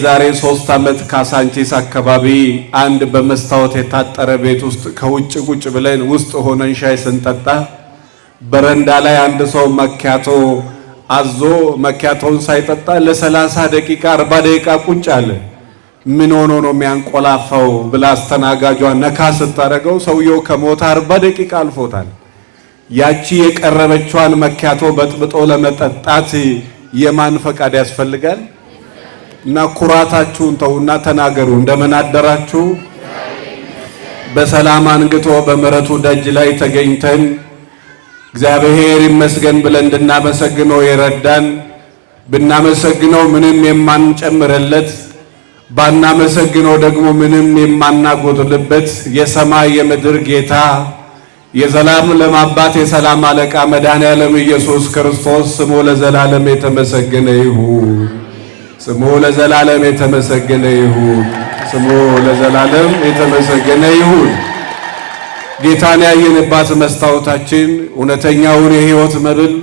ዛሬ 3 ዓመት ካሳንቺስ አካባቢ አንድ በመስታወት የታጠረ ቤት ውስጥ ከውጭ ቁጭ ብለን ውስጥ ሆነን ሻይ ስንጠጣ በረንዳ ላይ አንድ ሰው መኪያቶ አዞ መኪያቶን ሳይጠጣ ለ30 ደቂቃ 40 ደቂቃ ቁጭ አለ። ምን ሆኖ ነው የሚያንቆላፋው ብላ አስተናጋጇ ነካ ስታደርገው ሰውየው ከሞተ 40 ደቂቃ አልፎታል። ያቺ የቀረበችዋን መኪያቶ በጥብጦ ለመጠጣት የማን ፈቃድ ያስፈልጋል? እና ኩራታችሁን ተውና ተናገሩ። እንደምን አደራችሁ? በሰላም አንግቶ በምሕረቱ ደጅ ላይ ተገኝተን እግዚአብሔር ይመስገን ብለን እንድናመሰግነው የረዳን፣ ብናመሰግነው ምንም የማንጨምርለት፣ ባናመሰግነው ደግሞ ምንም የማናጎድልበት የሰማይ የምድር ጌታ የዘላለም ለማባት የሰላም አለቃ መድኃኔዓለም ኢየሱስ ክርስቶስ ስሙ ለዘላለም የተመሰገነ ይሁን። ስሙ ለዘላለም የተመሰገነ ይሁን። ስሙ ለዘላለም የተመሰገነ ይሁን። ጌታን ያየንባት መስታወታችን እውነተኛውን የሕይወት መብል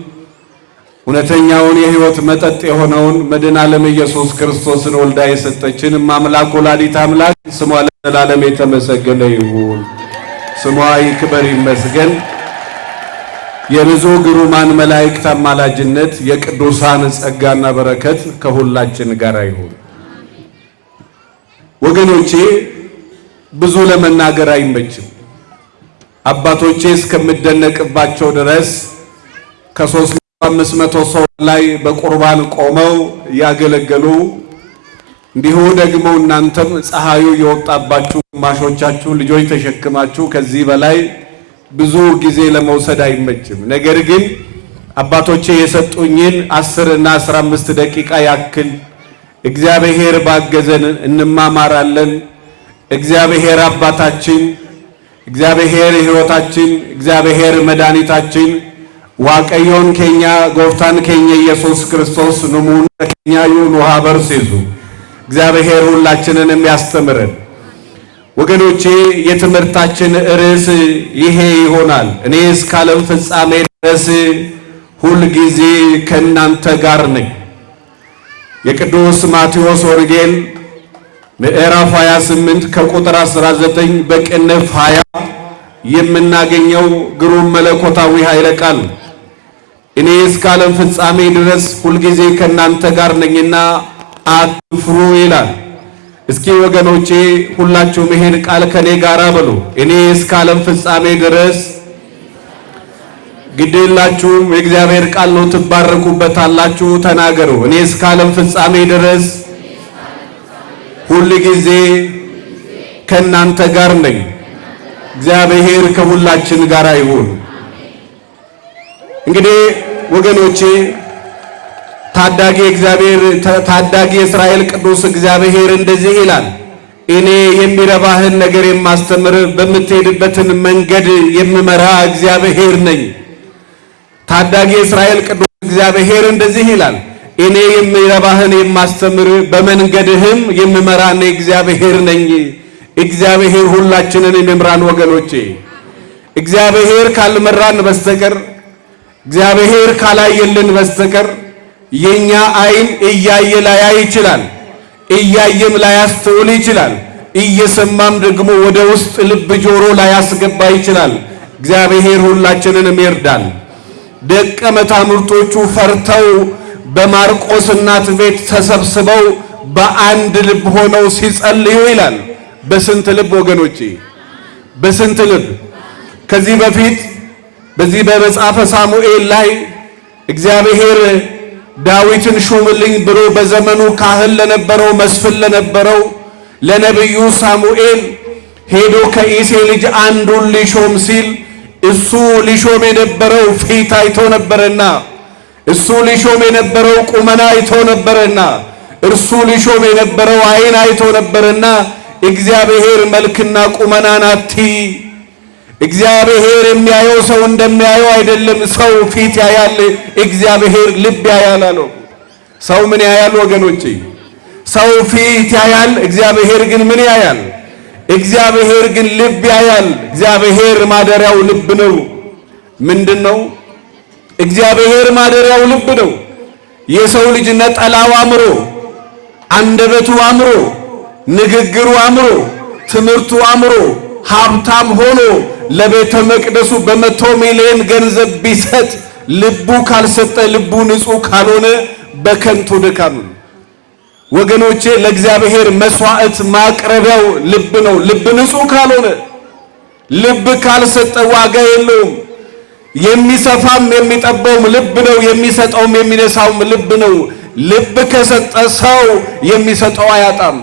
እውነተኛውን የሕይወት መጠጥ የሆነውን መድኃኔዓለም ኢየሱስ ክርስቶስን ወልዳ የሰጠችን አምላክ ወላዲተ አምላክ ስሟ ለዘላለም የተመሰገነ ይሁን። ስሟ ይክበር ይመስገን። የብዙ ግሩማን መላእክት አማላጅነት የቅዱሳን ጸጋና በረከት ከሁላችን ጋር ይሁን። ወገኖቼ ብዙ ለመናገር አይመችም። አባቶቼ እስከምደነቅባቸው ድረስ ከ300-500 ሰው ላይ በቁርባን ቆመው ያገለገሉ፣ እንዲሁ ደግሞ እናንተም ፀሐዩ የወጣባችሁ ግማሾቻችሁ ልጆች ተሸክማችሁ ከዚህ በላይ ብዙ ጊዜ ለመውሰድ አይመችም። ነገር ግን አባቶቼ የሰጡኝን 10 እና 15 ደቂቃ ያክል እግዚአብሔር ባገዘን እንማማራለን። እግዚአብሔር አባታችን፣ እግዚአብሔር ሕይወታችን፣ እግዚአብሔር መድኃኒታችን ዋቀዮን ኬኛ ጎፍታን ኬኛ ኢየሱስ ክርስቶስ ንሙን ኬኛ ዩን ውሃ በርሲዙ እግዚአብሔር ሁላችንንም ያስተምረን። ወገኖቼ የትምህርታችን ርዕስ ይሄ ይሆናል። እኔ እስከ ዓለም ፍጻሜ ድረስ ሁል ጊዜ ከእናንተ ጋር ነኝ። የቅዱስ ማቴዎስ ወንጌል ምዕራፍ 28 ከቁጥር 19 በቅንፍ 20 የምናገኘው ግሩም መለኮታዊ ኃይለ ቃል እኔ እስከ ዓለም ፍጻሜ ድረስ ሁል ጊዜ ከእናንተ ጋር ነኝና አትፍሩ ይላል። እስኪ ወገኖቼ ሁላችሁም ይሄን ቃል ከኔ ጋር በሉ። እኔ እስከ ዓለም ፍጻሜ ድረስ ግዴላችሁም የእግዚአብሔር ቃል ነው፣ ትባረኩበታላችሁ። ተናገሩ። እኔ እስከ ዓለም ፍጻሜ ድረስ ሁል ጊዜ ከእናንተ ጋር ነኝ። እግዚአብሔር ከሁላችን ጋር ይሁን። እንግዲህ ወገኖቼ ታዳጊ የእስራኤል ቅዱስ እግዚአብሔር እንደዚህ ይላል፣ እኔ የሚረባህን ነገር የማስተምር በምትሄድበትን መንገድ የምመራ እግዚአብሔር ነኝ። ታዳጊ የእስራኤል ቅዱስ እግዚአብሔር እንደዚህ ይላል፣ እኔ የሚረባህን የማስተምር በመንገድህም የምመራ እግዚአብሔር ነኝ። እግዚአብሔር ሁላችንን የሚምራን ወገኖቼ። እግዚአብሔር ካልመራን በስተቀር እግዚአብሔር ካላየልን በስተቀር የኛ አይን እያየ ላያይ ይችላል፣ እያየም ላያስተውል ይችላል፣ እየሰማም ደግሞ ወደ ውስጥ ልብ ጆሮ ላያስገባ ይችላል። እግዚአብሔር ሁላችንንም ይርዳል። ደቀ መዛሙርቶቹ ፈርተው በማርቆስ እናት ቤት ተሰብስበው በአንድ ልብ ሆነው ሲጸልዩ ይላል። በስንት ልብ ወገኖቼ? በስንት ልብ? ከዚህ በፊት በዚህ በመጽሐፈ ሳሙኤል ላይ እግዚአብሔር ዳዊትን ሹምልኝ ብሎ በዘመኑ ካህን ለነበረው መስፍን ለነበረው ለነብዩ ሳሙኤል ሄዶ ከኢሴ ልጅ አንዱን ሊሾም ሲል እሱ ሊሾም የነበረው ፊት አይቶ ነበርና፣ እሱ ሊሾም የነበረው ቁመና አይቶ ነበርና፣ እርሱ ሊሾም የነበረው አይን አይቶ ነበርና እግዚአብሔር መልክና ቁመናን አትይ፣ እግዚአብሔር የሚያየው ሰው እንደሚያየው አይደለም፣ ሰው ፊት ያያል፣ እግዚአብሔር ልብ ያያል አለው። ሰው ምን ያያል ወገኖቼ? ሰው ፊት ያያል፣ እግዚአብሔር ግን ምን ያያል? እግዚአብሔር ግን ልብ ያያል። እግዚአብሔር ማደሪያው ልብ ነው። ምንድነው? እግዚአብሔር ማደሪያው ልብ ነው። የሰው ልጅ ነጠላው አምሮ አንደበቱ አምሮ፣ ንግግሩ አምሮ፣ ትምህርቱ አምሮ ሀብታም ሆኖ ለቤተ መቅደሱ በ100 ሚሊዮን ገንዘብ ቢሰጥ ልቡ ካልሰጠ፣ ልቡ ንጹህ ካልሆነ በከንቱ ድካም ነው። ወገኖቼ ለእግዚአብሔር መስዋዕት ማቅረቢያው ልብ ነው። ልብ ንጹህ ካልሆነ፣ ልብ ካልሰጠ ዋጋ የለውም። የሚሰፋም የሚጠባውም ልብ ነው። የሚሰጠውም የሚነሳውም ልብ ነው። ልብ ከሰጠ ሰው የሚሰጠው አያጣም።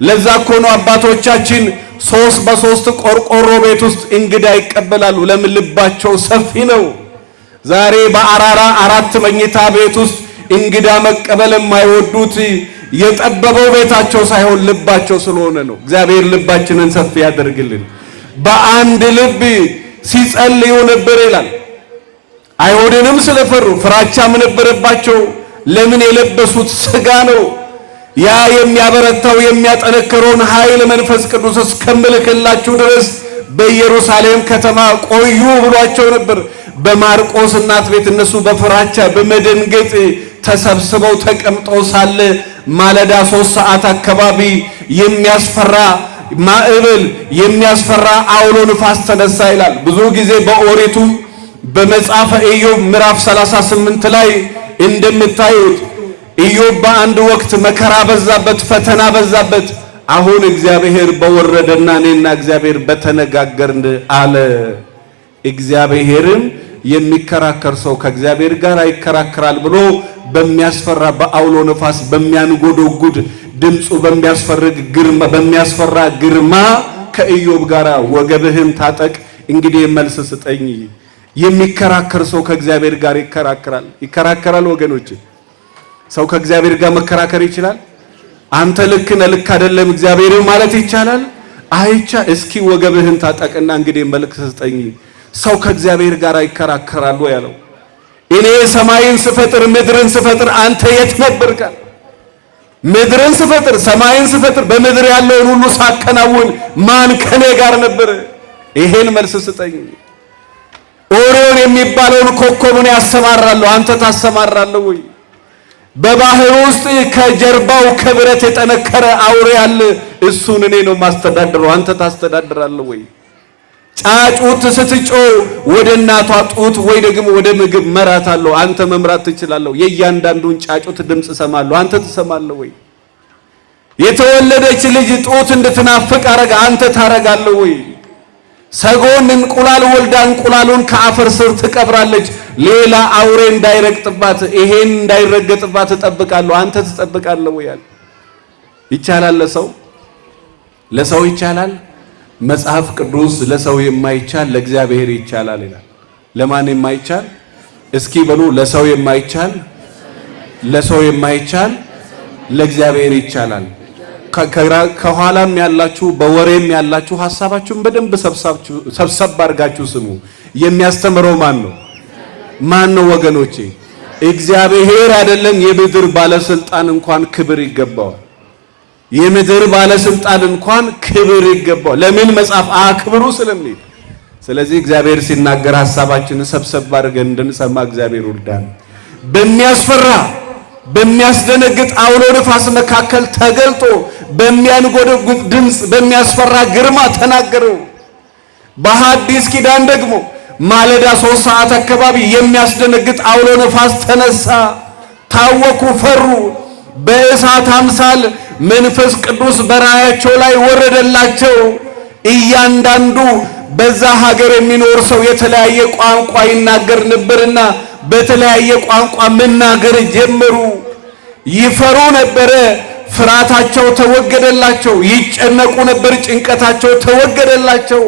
ለዛ እኮ ነው አባቶቻችን 3 በ3 ቆርቆሮ ቤት ውስጥ እንግዳ ይቀበላሉ። ለምን? ልባቸው ሰፊ ነው። ዛሬ በአራራ 4 መኝታ ቤት ውስጥ እንግዳ መቀበል የማይወዱት የጠበበው ቤታቸው ሳይሆን ልባቸው ስለሆነ ነው። እግዚአብሔር ልባችንን ሰፊ ያደርግልን። በአንድ ልብ ሲጸልዩ ነበር ይላል። አይሁድንም ስለፈሩ ፍራቻም ነበረባቸው። ለምን? የለበሱት ሥጋ ነው። ያ የሚያበረታው የሚያጠነክረውን ኃይል መንፈስ ቅዱስ እስከምልክላችሁ ድረስ በኢየሩሳሌም ከተማ ቆዩ ብሏቸው ነበር። በማርቆስ እናት ቤት እነሱ በፍራቻ በመደንገጥ ተሰብስበው ተቀምጠው ሳለ ማለዳ 3 ሰዓት አካባቢ የሚያስፈራ ማዕበል የሚያስፈራ አውሎ ንፋስ ተነሳ ይላል። ብዙ ጊዜ በኦሪቱ በመጽሐፈ ኢዮብ ምዕራፍ 38 ላይ እንደምታዩት ኢዮብ በአንድ ወቅት መከራ በዛበት፣ ፈተና በዛበት። አሁን እግዚአብሔር በወረደና እኔና እግዚአብሔር በተነጋገርን አለ። እግዚአብሔርም የሚከራከር ሰው ከእግዚአብሔር ጋር ይከራከራል ብሎ በሚያስፈራ በአውሎ ነፋስ በሚያንጎደጉድ ድምፁ በሚያስፈራ ግርማ ከኢዮብ ጋር ወገብህን ታጠቅ እንግዲህ መልስ ስጠኝ። የሚከራከር ሰው ከእግዚአብሔር ጋር ይከራከራል። ወገኖች ሰው ከእግዚአብሔር ጋር መከራከር ይችላል? አንተ ልክ ነህ ልክ አይደለም እግዚአብሔር ማለት ይቻላል? እስኪ ወገብህን ታጠቅና እንግዲህ መልስ ስጠኝ። ሰው ከእግዚአብሔር ጋር ይከራከራል ያለው እኔ ሰማይን ስፈጥር ምድርን ስፈጥር አንተ የት ነበርክ? ምድርን ስፈጥር ሰማይን ስፈጥር በምድር ያለውን ሁሉ ሳከናውን ማን ከኔ ጋር ነበር? ይሄን መልስ ስጠኝ። ኦሪዮን የሚባለውን ኮከቡን ያሰማራለሁ፣ አንተ ታሰማራለህ ወይ? በባህር ውስጥ ከጀርባው ከብረት የጠነከረ አውሬ አለ፣ እሱን እኔ ነው ማስተዳድረው፣ አንተ ታስተዳድራለህ ወይ? ጫጩት ስትጮ ወደ እናቷ ጡት ወይ ደግሞ ወደ ምግብ መራታለሁ፣ አንተ መምራት ትችላለህ? የእያንዳንዱን ጫጩት ድምፅ ሰማለሁ፣ አንተ ትሰማለህ ወይ? የተወለደች ልጅ ጡት እንድትናፍቅ አረጋ፣ አንተ ታረጋለህ ወይ? ሰጎን እንቁላል ወልዳ እንቁላሉን ከአፈር ስር ትቀብራለች፣ ሌላ አውሬ እንዳይረግጥባት ይሄን እንዳይረገጥባት እጠብቃለሁ፣ አንተ ትጠብቃለህ ወይ? ይቻላል? ለሰው ይቻላል። መጽሐፍ ቅዱስ ለሰው የማይቻል ለእግዚአብሔር ይቻላል ይላል። ለማን የማይቻል? እስኪ በሉ ለሰው የማይቻል ለእግዚአብሔር ይቻላል። ከኋላም ያላችሁ በወሬም ያላችሁ ሐሳባችሁን በደንብ ሰብሰብ አድርጋችሁ ስሙ። የሚያስተምረው ማን ነው ወገኖቼ? እግዚአብሔር አይደለም? የምድር ባለስልጣን እንኳን ክብር ይገባዋል። የምድር ባለስልጣን እንኳን ክብር ይገባዋል። ለምን? መጽሐፍ አክብሩ ስለሚል። ስለዚህ እግዚአብሔር ሲናገር ሐሳባችንን ሰብሰብ አድርገን እንድንሰማ እግዚአብሔር ይርዳን። በሚያስደነግጥ አውሎ ንፋስ መካከል ተገልጦ በሚያንጎደጉድ ድምፅ በሚያስፈራ ግርማ ተናገረው። በሐዲስ ኪዳን ደግሞ ማለዳ 3 ሰዓት አካባቢ የሚያስደነግጥ አውሎ ንፋስ ተነሳ። ታወኩ፣ ፈሩ። በእሳት አምሳል መንፈስ ቅዱስ በራያቸው ላይ ወረደላቸው። እያንዳንዱ በዛ ሀገር የሚኖር ሰው የተለያየ ቋንቋ ይናገር ነበርና በተለያየ ቋንቋ መናገር ጀመሩ። ይፈሩ ነበረ፣ ፍርሃታቸው ተወገደላቸው። ይጨነቁ ነበር፣ ጭንቀታቸው ተወገደላቸው።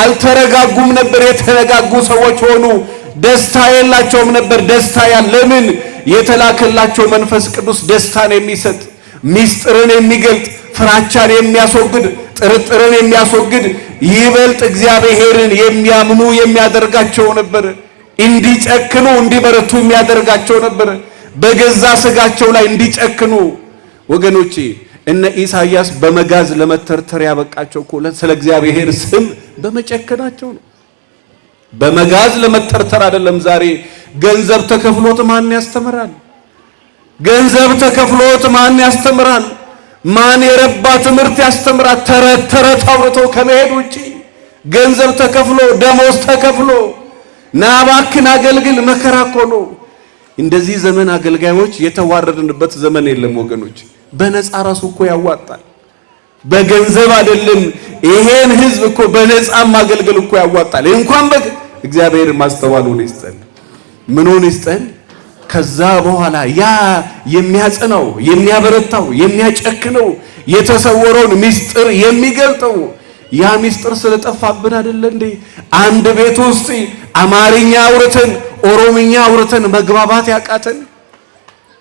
አልተረጋጉም ነበር፣ የተረጋጉ ሰዎች ሆኑ። ደስታ የላቸውም ነበር፣ ደስታ ለምን? የተላከላቸው መንፈስ ቅዱስ ደስታን የሚሰጥ ሚስጥርን የሚገልጥ ፍራቻን የሚያስወግድ ጥርጥርን የሚያስወግድ ይበልጥ እግዚአብሔርን የሚያምኑ የሚያደርጋቸው ነበር። እንዲጨክኑ እንዲበረቱ የሚያደርጋቸው ነበር። በገዛ ስጋቸው ላይ እንዲጨክኑ። ወገኖቼ እነ ኢሳይያስ በመጋዝ ለመተርተር ያበቃቸው እኮ ስለ እግዚአብሔር ስም በመጨከናቸው ነው። በመጋዝ ለመተርተር አይደለም። ዛሬ ገንዘብ ተከፍሎት ማን ያስተምራል? ገንዘብ ተከፍሎት ማን ያስተምራል? ማን የረባ ትምህርት ያስተምራል? ተረት ተረት አውርቶ ከመሄድ ውጪ ገንዘብ ተከፍሎ ደሞዝ ተከፍሎ ና እባክህን አገልግል መከራ እኮ ነው። እንደዚህ ዘመን አገልጋዮች የተዋረድንበት ዘመን የለም ወገኖች። በነፃ ራሱ እኮ ያዋጣል። በገንዘብ አይደለም። ይሄን ህዝብ እኮ በነፃም ማገልገል እኮ ያዋጣል። እንኳን እግዚአብሔር ማስተዋሉን ይስጠን። ምኑን ይስጠን? ከዛ በኋላ ያ የሚያጸናው የሚያበረታው የሚያጨክነው የተሰወረውን ምስጢር የሚገልጠው ያ ምስጢር ስለጠፋብን አይደለ እንዴ? አንድ ቤት ውስጥ አማርኛ አውርተን ኦሮምኛ አውርተን መግባባት ያቃተን፣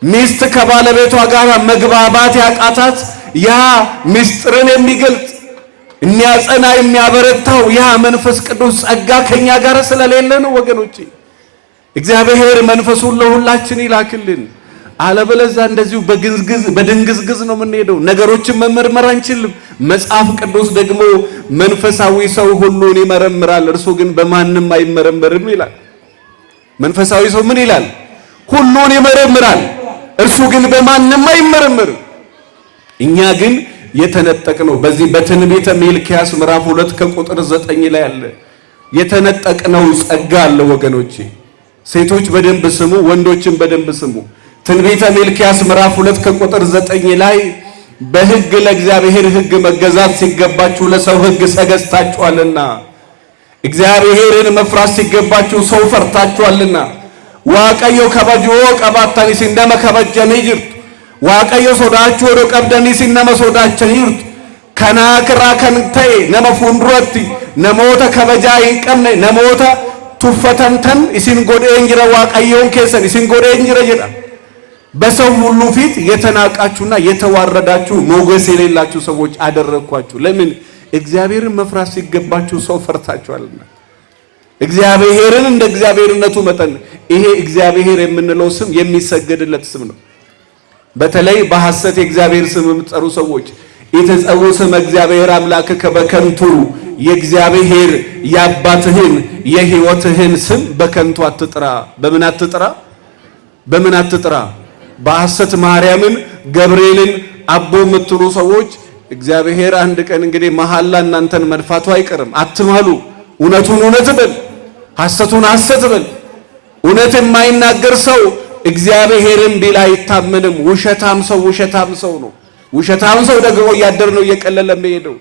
ሚስት ከባለቤቷ ጋር መግባባት ያቃታት ያ ምስጢርን የሚገልጥ የሚያጸና የሚያበረታው ያ መንፈስ ቅዱስ ጸጋ ከኛ ጋር ስለሌለ ነው ወገኖቼ። እግዚአብሔር መንፈሱን ለሁላችን ይላክልን። አለበለዚያ እንደዚሁ በድንግዝግዝ ነው የምንሄደው። ነገሮችን መመርመር አንችልም። መጽሐፍ ቅዱስ ደግሞ መንፈሳዊ ሰው ሁሉን ይመረምራል፣ እርሱ ግን በማንም አይመረመርም ይላል። መንፈሳዊ ሰው ምን ይላል? ሁሉን ይመረምራል፣ እርሱ ግን በማንም አይመረምርም። እኛ ግን የተነጠቅነው በዚህ በትንቢተ ሚልክያስ ምዕራፍ 2 ከቁጥር 9 ላይ አለ። የተነጠቅነው ጸጋ አለ ወገኖቼ። ሴቶች በደንብ ስሙ፣ ወንዶችን በደንብ ስሙ። ትንቢተ ሚልክያስ ምዕራፍ 2 ከቁጥር 9 ላይ በሕግ ለእግዚአብሔር ሕግ መገዛት ሲገባችሁ ለሰው ሕግ ሰገዝታችኋልና፣ እግዚአብሔርን መፍራት ሲገባችሁ ሰው ፈርታችኋልና፣ ዋቀዮ ከበጆ ቀባታኒ ሲነመ ከበጀኒ ጅርቱ ዋቀዮ ሶዳችሁ ወደ ቀብደኒ ሲነመ ሶዳቸኒ ጅርቱ ከና ክራ ከንተይ ነመ ፉንዱረቲ ነሞታ ከበጃ ይንቀምነ ነሞታ ቱፈተንተን ኢሲን ጎዴን ጅራ ዋቀዮን ኬሰን ኢሲን ጎዴን ጅራ ጀዳ። በሰው ሁሉ ፊት የተናቃችሁና የተዋረዳችሁ ሞገስ የሌላችሁ ሰዎች አደረኳችሁ። ለምን? እግዚአብሔርን መፍራት ሲገባችሁ ሰው ፈርታችኋልና። እግዚአብሔርን እንደ እግዚአብሔርነቱ መጠን ይሄ እግዚአብሔር የምንለው ስም የሚሰገድለት ስም ነው። በተለይ በሐሰት የእግዚአብሔር ስም የምትጠሩ ሰዎች ኢትጸው ስም እግዚአብሔር አምላክከ በከንቱ የእግዚአብሔር የአባትህን የሕይወትህን ስም በከንቱ አትጥራ። በምን አትጥራ? በምን አትጥራ? በሐሰት ማርያምን ገብርኤልን አቦ የምትሉ ሰዎች እግዚአብሔር አንድ ቀን እንግዲህ መሐላ እናንተን መድፋቱ አይቀርም። አትማሉ። እውነቱን እውነት በል፣ ሐሰቱን ሐሰት በል። እውነት የማይናገር ሰው እግዚአብሔርን ቢል አይታመንም። ውሸታም ሰው ውሸታም ሰው ነው። ውሸታም ሰው ደግሞ እያደር ነው እየቀለለ የሚሄደው።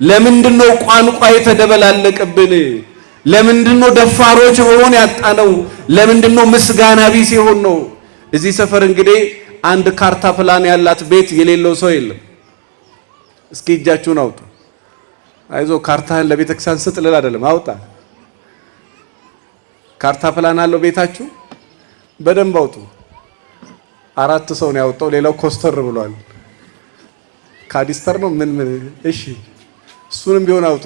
ለምንድነው ቋንቋ የተደበላለቀብን? ለምንድነው ደፋሮች መሆን ያጣነው? ለምንድነው ምስጋና ቢስ ሲሆን ነው? እዚህ ሰፈር እንግዲህ አንድ ካርታ ፕላን ያላት ቤት የሌለው ሰው የለም። እስኪ እጃችሁን አውጡ። አይዞ ካርታህን ለቤተክርስቲያን ስጥ ልል አይደለም፣ አውጣ። ካርታ ፕላን አለው ቤታችሁ? በደንብ አውጡ። 4 ሰው ነው ያወጣው፣ ሌላው ኮስተር ብሏል። ካዲስተር ነው ምን እሺ፣ እሱንም ቢሆን አውጡ፣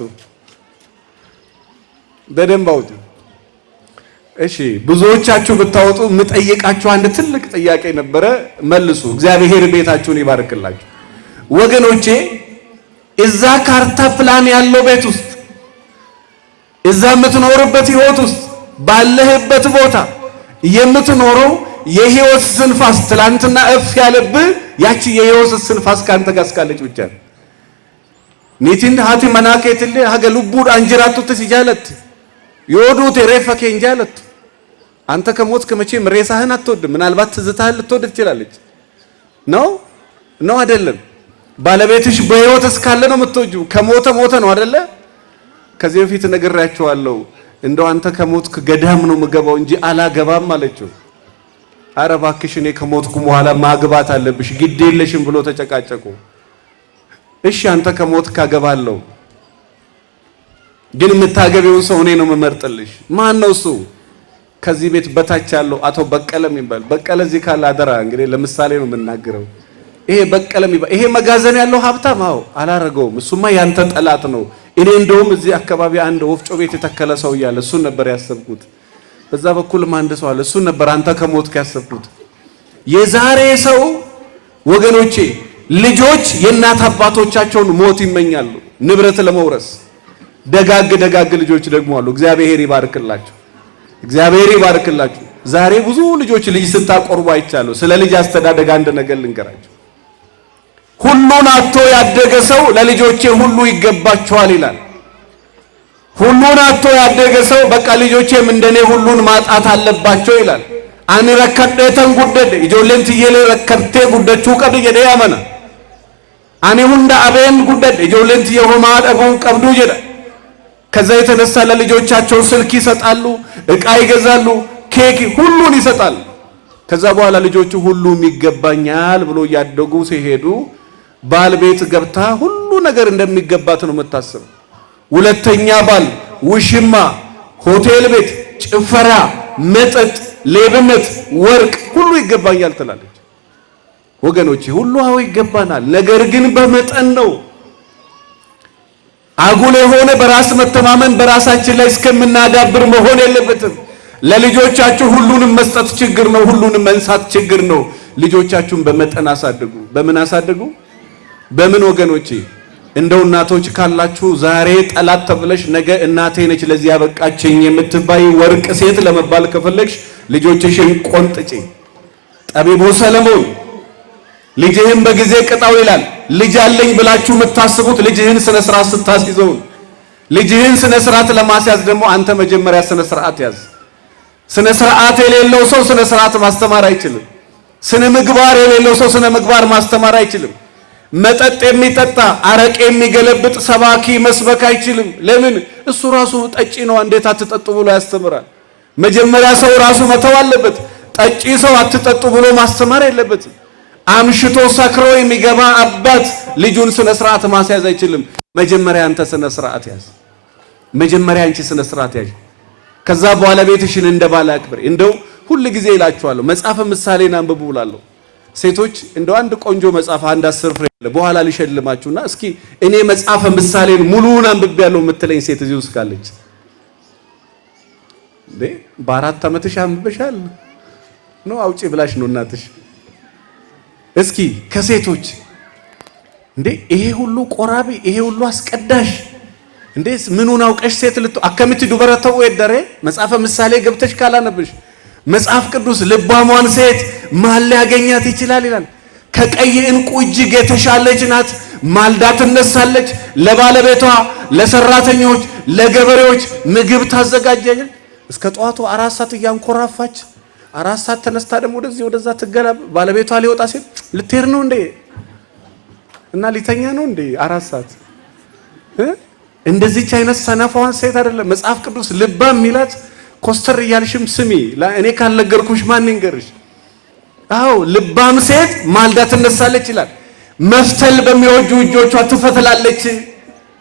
በደንብ አውጡ። እሺ፣ ብዙዎቻችሁ ብታወጡ የምጠይቃችሁ አንድ ትልቅ ጥያቄ ነበረ፣ መልሱ። እግዚአብሔር ቤታችሁን ይባርክላችሁ ወገኖቼ። እዛ ካርታ ፕላን ያለው ቤት ውስጥ እዛ የምትኖርበት ህይወት ውስጥ ባለህበት ቦታ የምትኖረው የህይወት ስንፋስ ትላንትና እፍ ያለብህ ያቺ የህይወት ስንፋስ ካንተ ጋር እስካለች ብቻ ነው። ኒቲን ሃቲ መናከትል ሀገ ልቡድ አንጀራቱት ሲጃለት ይወዱት የሬፈከ እንጃለት። አንተ ከሞትክ መቼም ሬሳህን አትወድም። ምናልባት ትዝታህን ልትወድ ትችላለች። ነው አይደለም? ባለቤትሽ በህይወት እስካለ ነው የምትወጂው። ከሞተ ሞተ ነው አይደለ? ከዚህ በፊት ነግሬያቸዋለሁ። እንደው አንተ ከሞትክ ገዳም ነው የምገባው እንጂ አላገባም አለችው። ኧረ እባክሽ እኔ ከሞትኩ በኋላ ማግባት አለብሽ ግድ የለሽም ብሎ ተጨቃጨቁ። እሺ አንተ ከሞትክ አገባለሁ፣ ግን የምታገቢውን ሰው እኔ ነው የምመርጥልሽ። ማን ነው እሱ? ከዚህ ቤት በታች ያለው አቶ በቀለ የሚባል። በቀለ እዚህ ካለ አደራ እንግዲህ ለምሳሌ ነው የምናገረው። ይሄ በቀለ የሚባል ይሄ መጋዘን ያለው ሀብታም አላረገውም። እሱማ ያንተ ጠላት ነው። እኔ እንደውም እዚህ አካባቢ አንድ ወፍጮ ቤት የተከለ ሰው እያለ እሱን ነበር ያሰብኩት። በዛ በኩልም አንድ ሰው አለ፣ እሱን ነበር አንተ ከሞትክ ያሰብኩት። የዛሬ ሰው ወገኖቼ ልጆች የእናት አባቶቻቸውን ሞት ይመኛሉ ንብረት ለመውረስ። ደጋግ ልጆች ደግሞ አሉ። እግዚአብሔር ይባርክላችሁ፣ እግዚአብሔር ይባርክላችሁ። ዛሬ ብዙ ልጆች ልጅ ስታቆርቡ አይቻለሁ። ስለ ልጅ አስተዳደግ አንድ ነገር ልንገራቸው። ሁሉን አጥቶ ያደገ ሰው ለልጆቼ ሁሉ ይገባቸዋል ይላል። ሁሉን አጥቶ ያደገ ሰው በቃ ልጆቼም እንደኔ ሁሉን ማጣት አለባቸው ይላል። አን ረከደተን ጉደድ ኢጆሌን ትየለ ረከርቴ ጉደቹ ቀድ ጀደ ያመና አኔ ሁንዳ አቤን ጉደድ ኢጆሌን ትየሆማ ደጉን ቀብዱ ጀደ። ከዛ የተነሳ ለልጆቻቸው ስልክ ይሰጣሉ፣ ዕቃ ይገዛሉ፣ ኬክ ሁሉን ይሰጣሉ። ከዛ በኋላ ልጆቹ ሁሉም ይገባኛል ብሎ ያደጉ ሲሄዱ ባል ቤት ገብታ ሁሉ ነገር እንደሚገባት ነው የምታስበው። ሁለተኛ ባል ውሽማ፣ ሆቴል ቤት፣ ጭፈራ፣ መጠጥ፣ ሌብነት፣ ወርቅ ሁሉ ይገባኛል ትላለች። ወገኖቼ ሁሉ አዎ ይገባናል፣ ነገር ግን በመጠን ነው። አጉል የሆነ በራስ መተማመን በራሳችን ላይ እስከምናዳብር መሆን የለበትም። ለልጆቻችሁ ሁሉንም መስጠት ችግር ነው፣ ሁሉንም መንሳት ችግር ነው። ልጆቻችሁን በመጠን አሳድጉ። በምን አሳድጉ? በምን ወገኖቼ? እንደው እናቶች ካላችሁ ዛሬ ጠላት ተብለሽ ነገ እናቴ ነች ለዚህ ያበቃችኝ የምትባይ ወርቅ ሴት ለመባል ከፈለግሽ ልጆችሽን ቆንጥጪ። ጠቢቡ ሰለሞን ልጅህን በጊዜ ቅጣው ይላል። ልጅ አለኝ ብላችሁ የምታስቡት ልጅህን ስነ ስርዓት ስታስይዘው። ልጅህን ስነ ስርዓት ለማስያዝ ደግሞ አንተ መጀመሪያ ስነ ስርዓት ያዝ። ስነ ስርዓት የሌለው ሰው ስነ ስርዓት ማስተማር አይችልም። ስነ ምግባር የሌለው ሰው ስነ ምግባር ማስተማር አይችልም። መጠጥ የሚጠጣ አረቄ የሚገለብጥ ሰባኪ መስበክ አይችልም። ለምን? እሱ ራሱ ጠጪ ነው። እንዴት አትጠጡ ብሎ ያስተምራል? መጀመሪያ ሰው ራሱ መተው አለበት። ጠጪ ሰው አትጠጡ ብሎ ማስተማር የለበትም። አምሽቶ ሰክሮ የሚገባ አባት ልጁን ስነ ስርዓት ማስያዝ አይችልም። መጀመሪያ አንተ ስነ ስርዓት ያዝ። መጀመሪያ አንቺ ስነ ስርዓት ያዝ። ከዛ በኋላ ቤትሽን እንደባለ አክብር። እንደው ሁሉ ጊዜ ይላችኋለሁ መጽሐፈ ምሳሌን አንብቡ ብላለሁ። ሴቶች እንደው አንድ ቆንጆ መጽሐፍ አንድ 10 ፍሬ በኋላ ሊሸልማችሁና እስኪ እኔ መጽሐፈ ምሳሌን ሙሉውን አንብቤያለሁ የምትለኝ ሴት እዚህ ውስጥ ካለች በ4 ዓመትሽ አንብበሻል ነው አውጪ ብላሽ ነው እናትሽ። እስኪ ከሴቶች ይሄ ሁሉ ቆራቢ ይሄ ሁሉ አስቀዳሽ ምኑን አውቀሽ ሴት አከምት ዱበረተው ወደረ መጽሐፈ ምሳሌ ገብተሽ ካላነብሽ መጽሐፍ ቅዱስ ልባሟን ሴት ማን ሊያገኛት ይችላል ይላል። ከቀይ ዕንቁ እጅግ የተሻለች ናት። ማልዳ ትነሳለች፣ ለባለቤቷ፣ ለሰራተኞች፣ ለገበሬዎች ምግብ ታዘጋጃለች። እስከ ጠዋቱ 4 ሰዓት እያንኮራፋች 4 ሰዓት ተነስታ ደግሞ ወደዚህ ወደዛ ትገላብ። ባለቤቷ ሊወጣ ሲል ልትሄድ ነው እንዴ እና ሊተኛ ነው እንዴ 4 ሰዓት እንደዚህች አይነት ሰነፋዋን ሴት አይደለም መጽሐፍ ቅዱስ ልባም ሚላት። ኮስተር እያልሽም ስሚ እኔ ካልነገርኩሽ ማን ይንገርሽ? አዎ ልባም ሴት ማልዳ ትነሳለች ይላል። መፍተል በሚወጁ እጆቿ ትፈትላለች።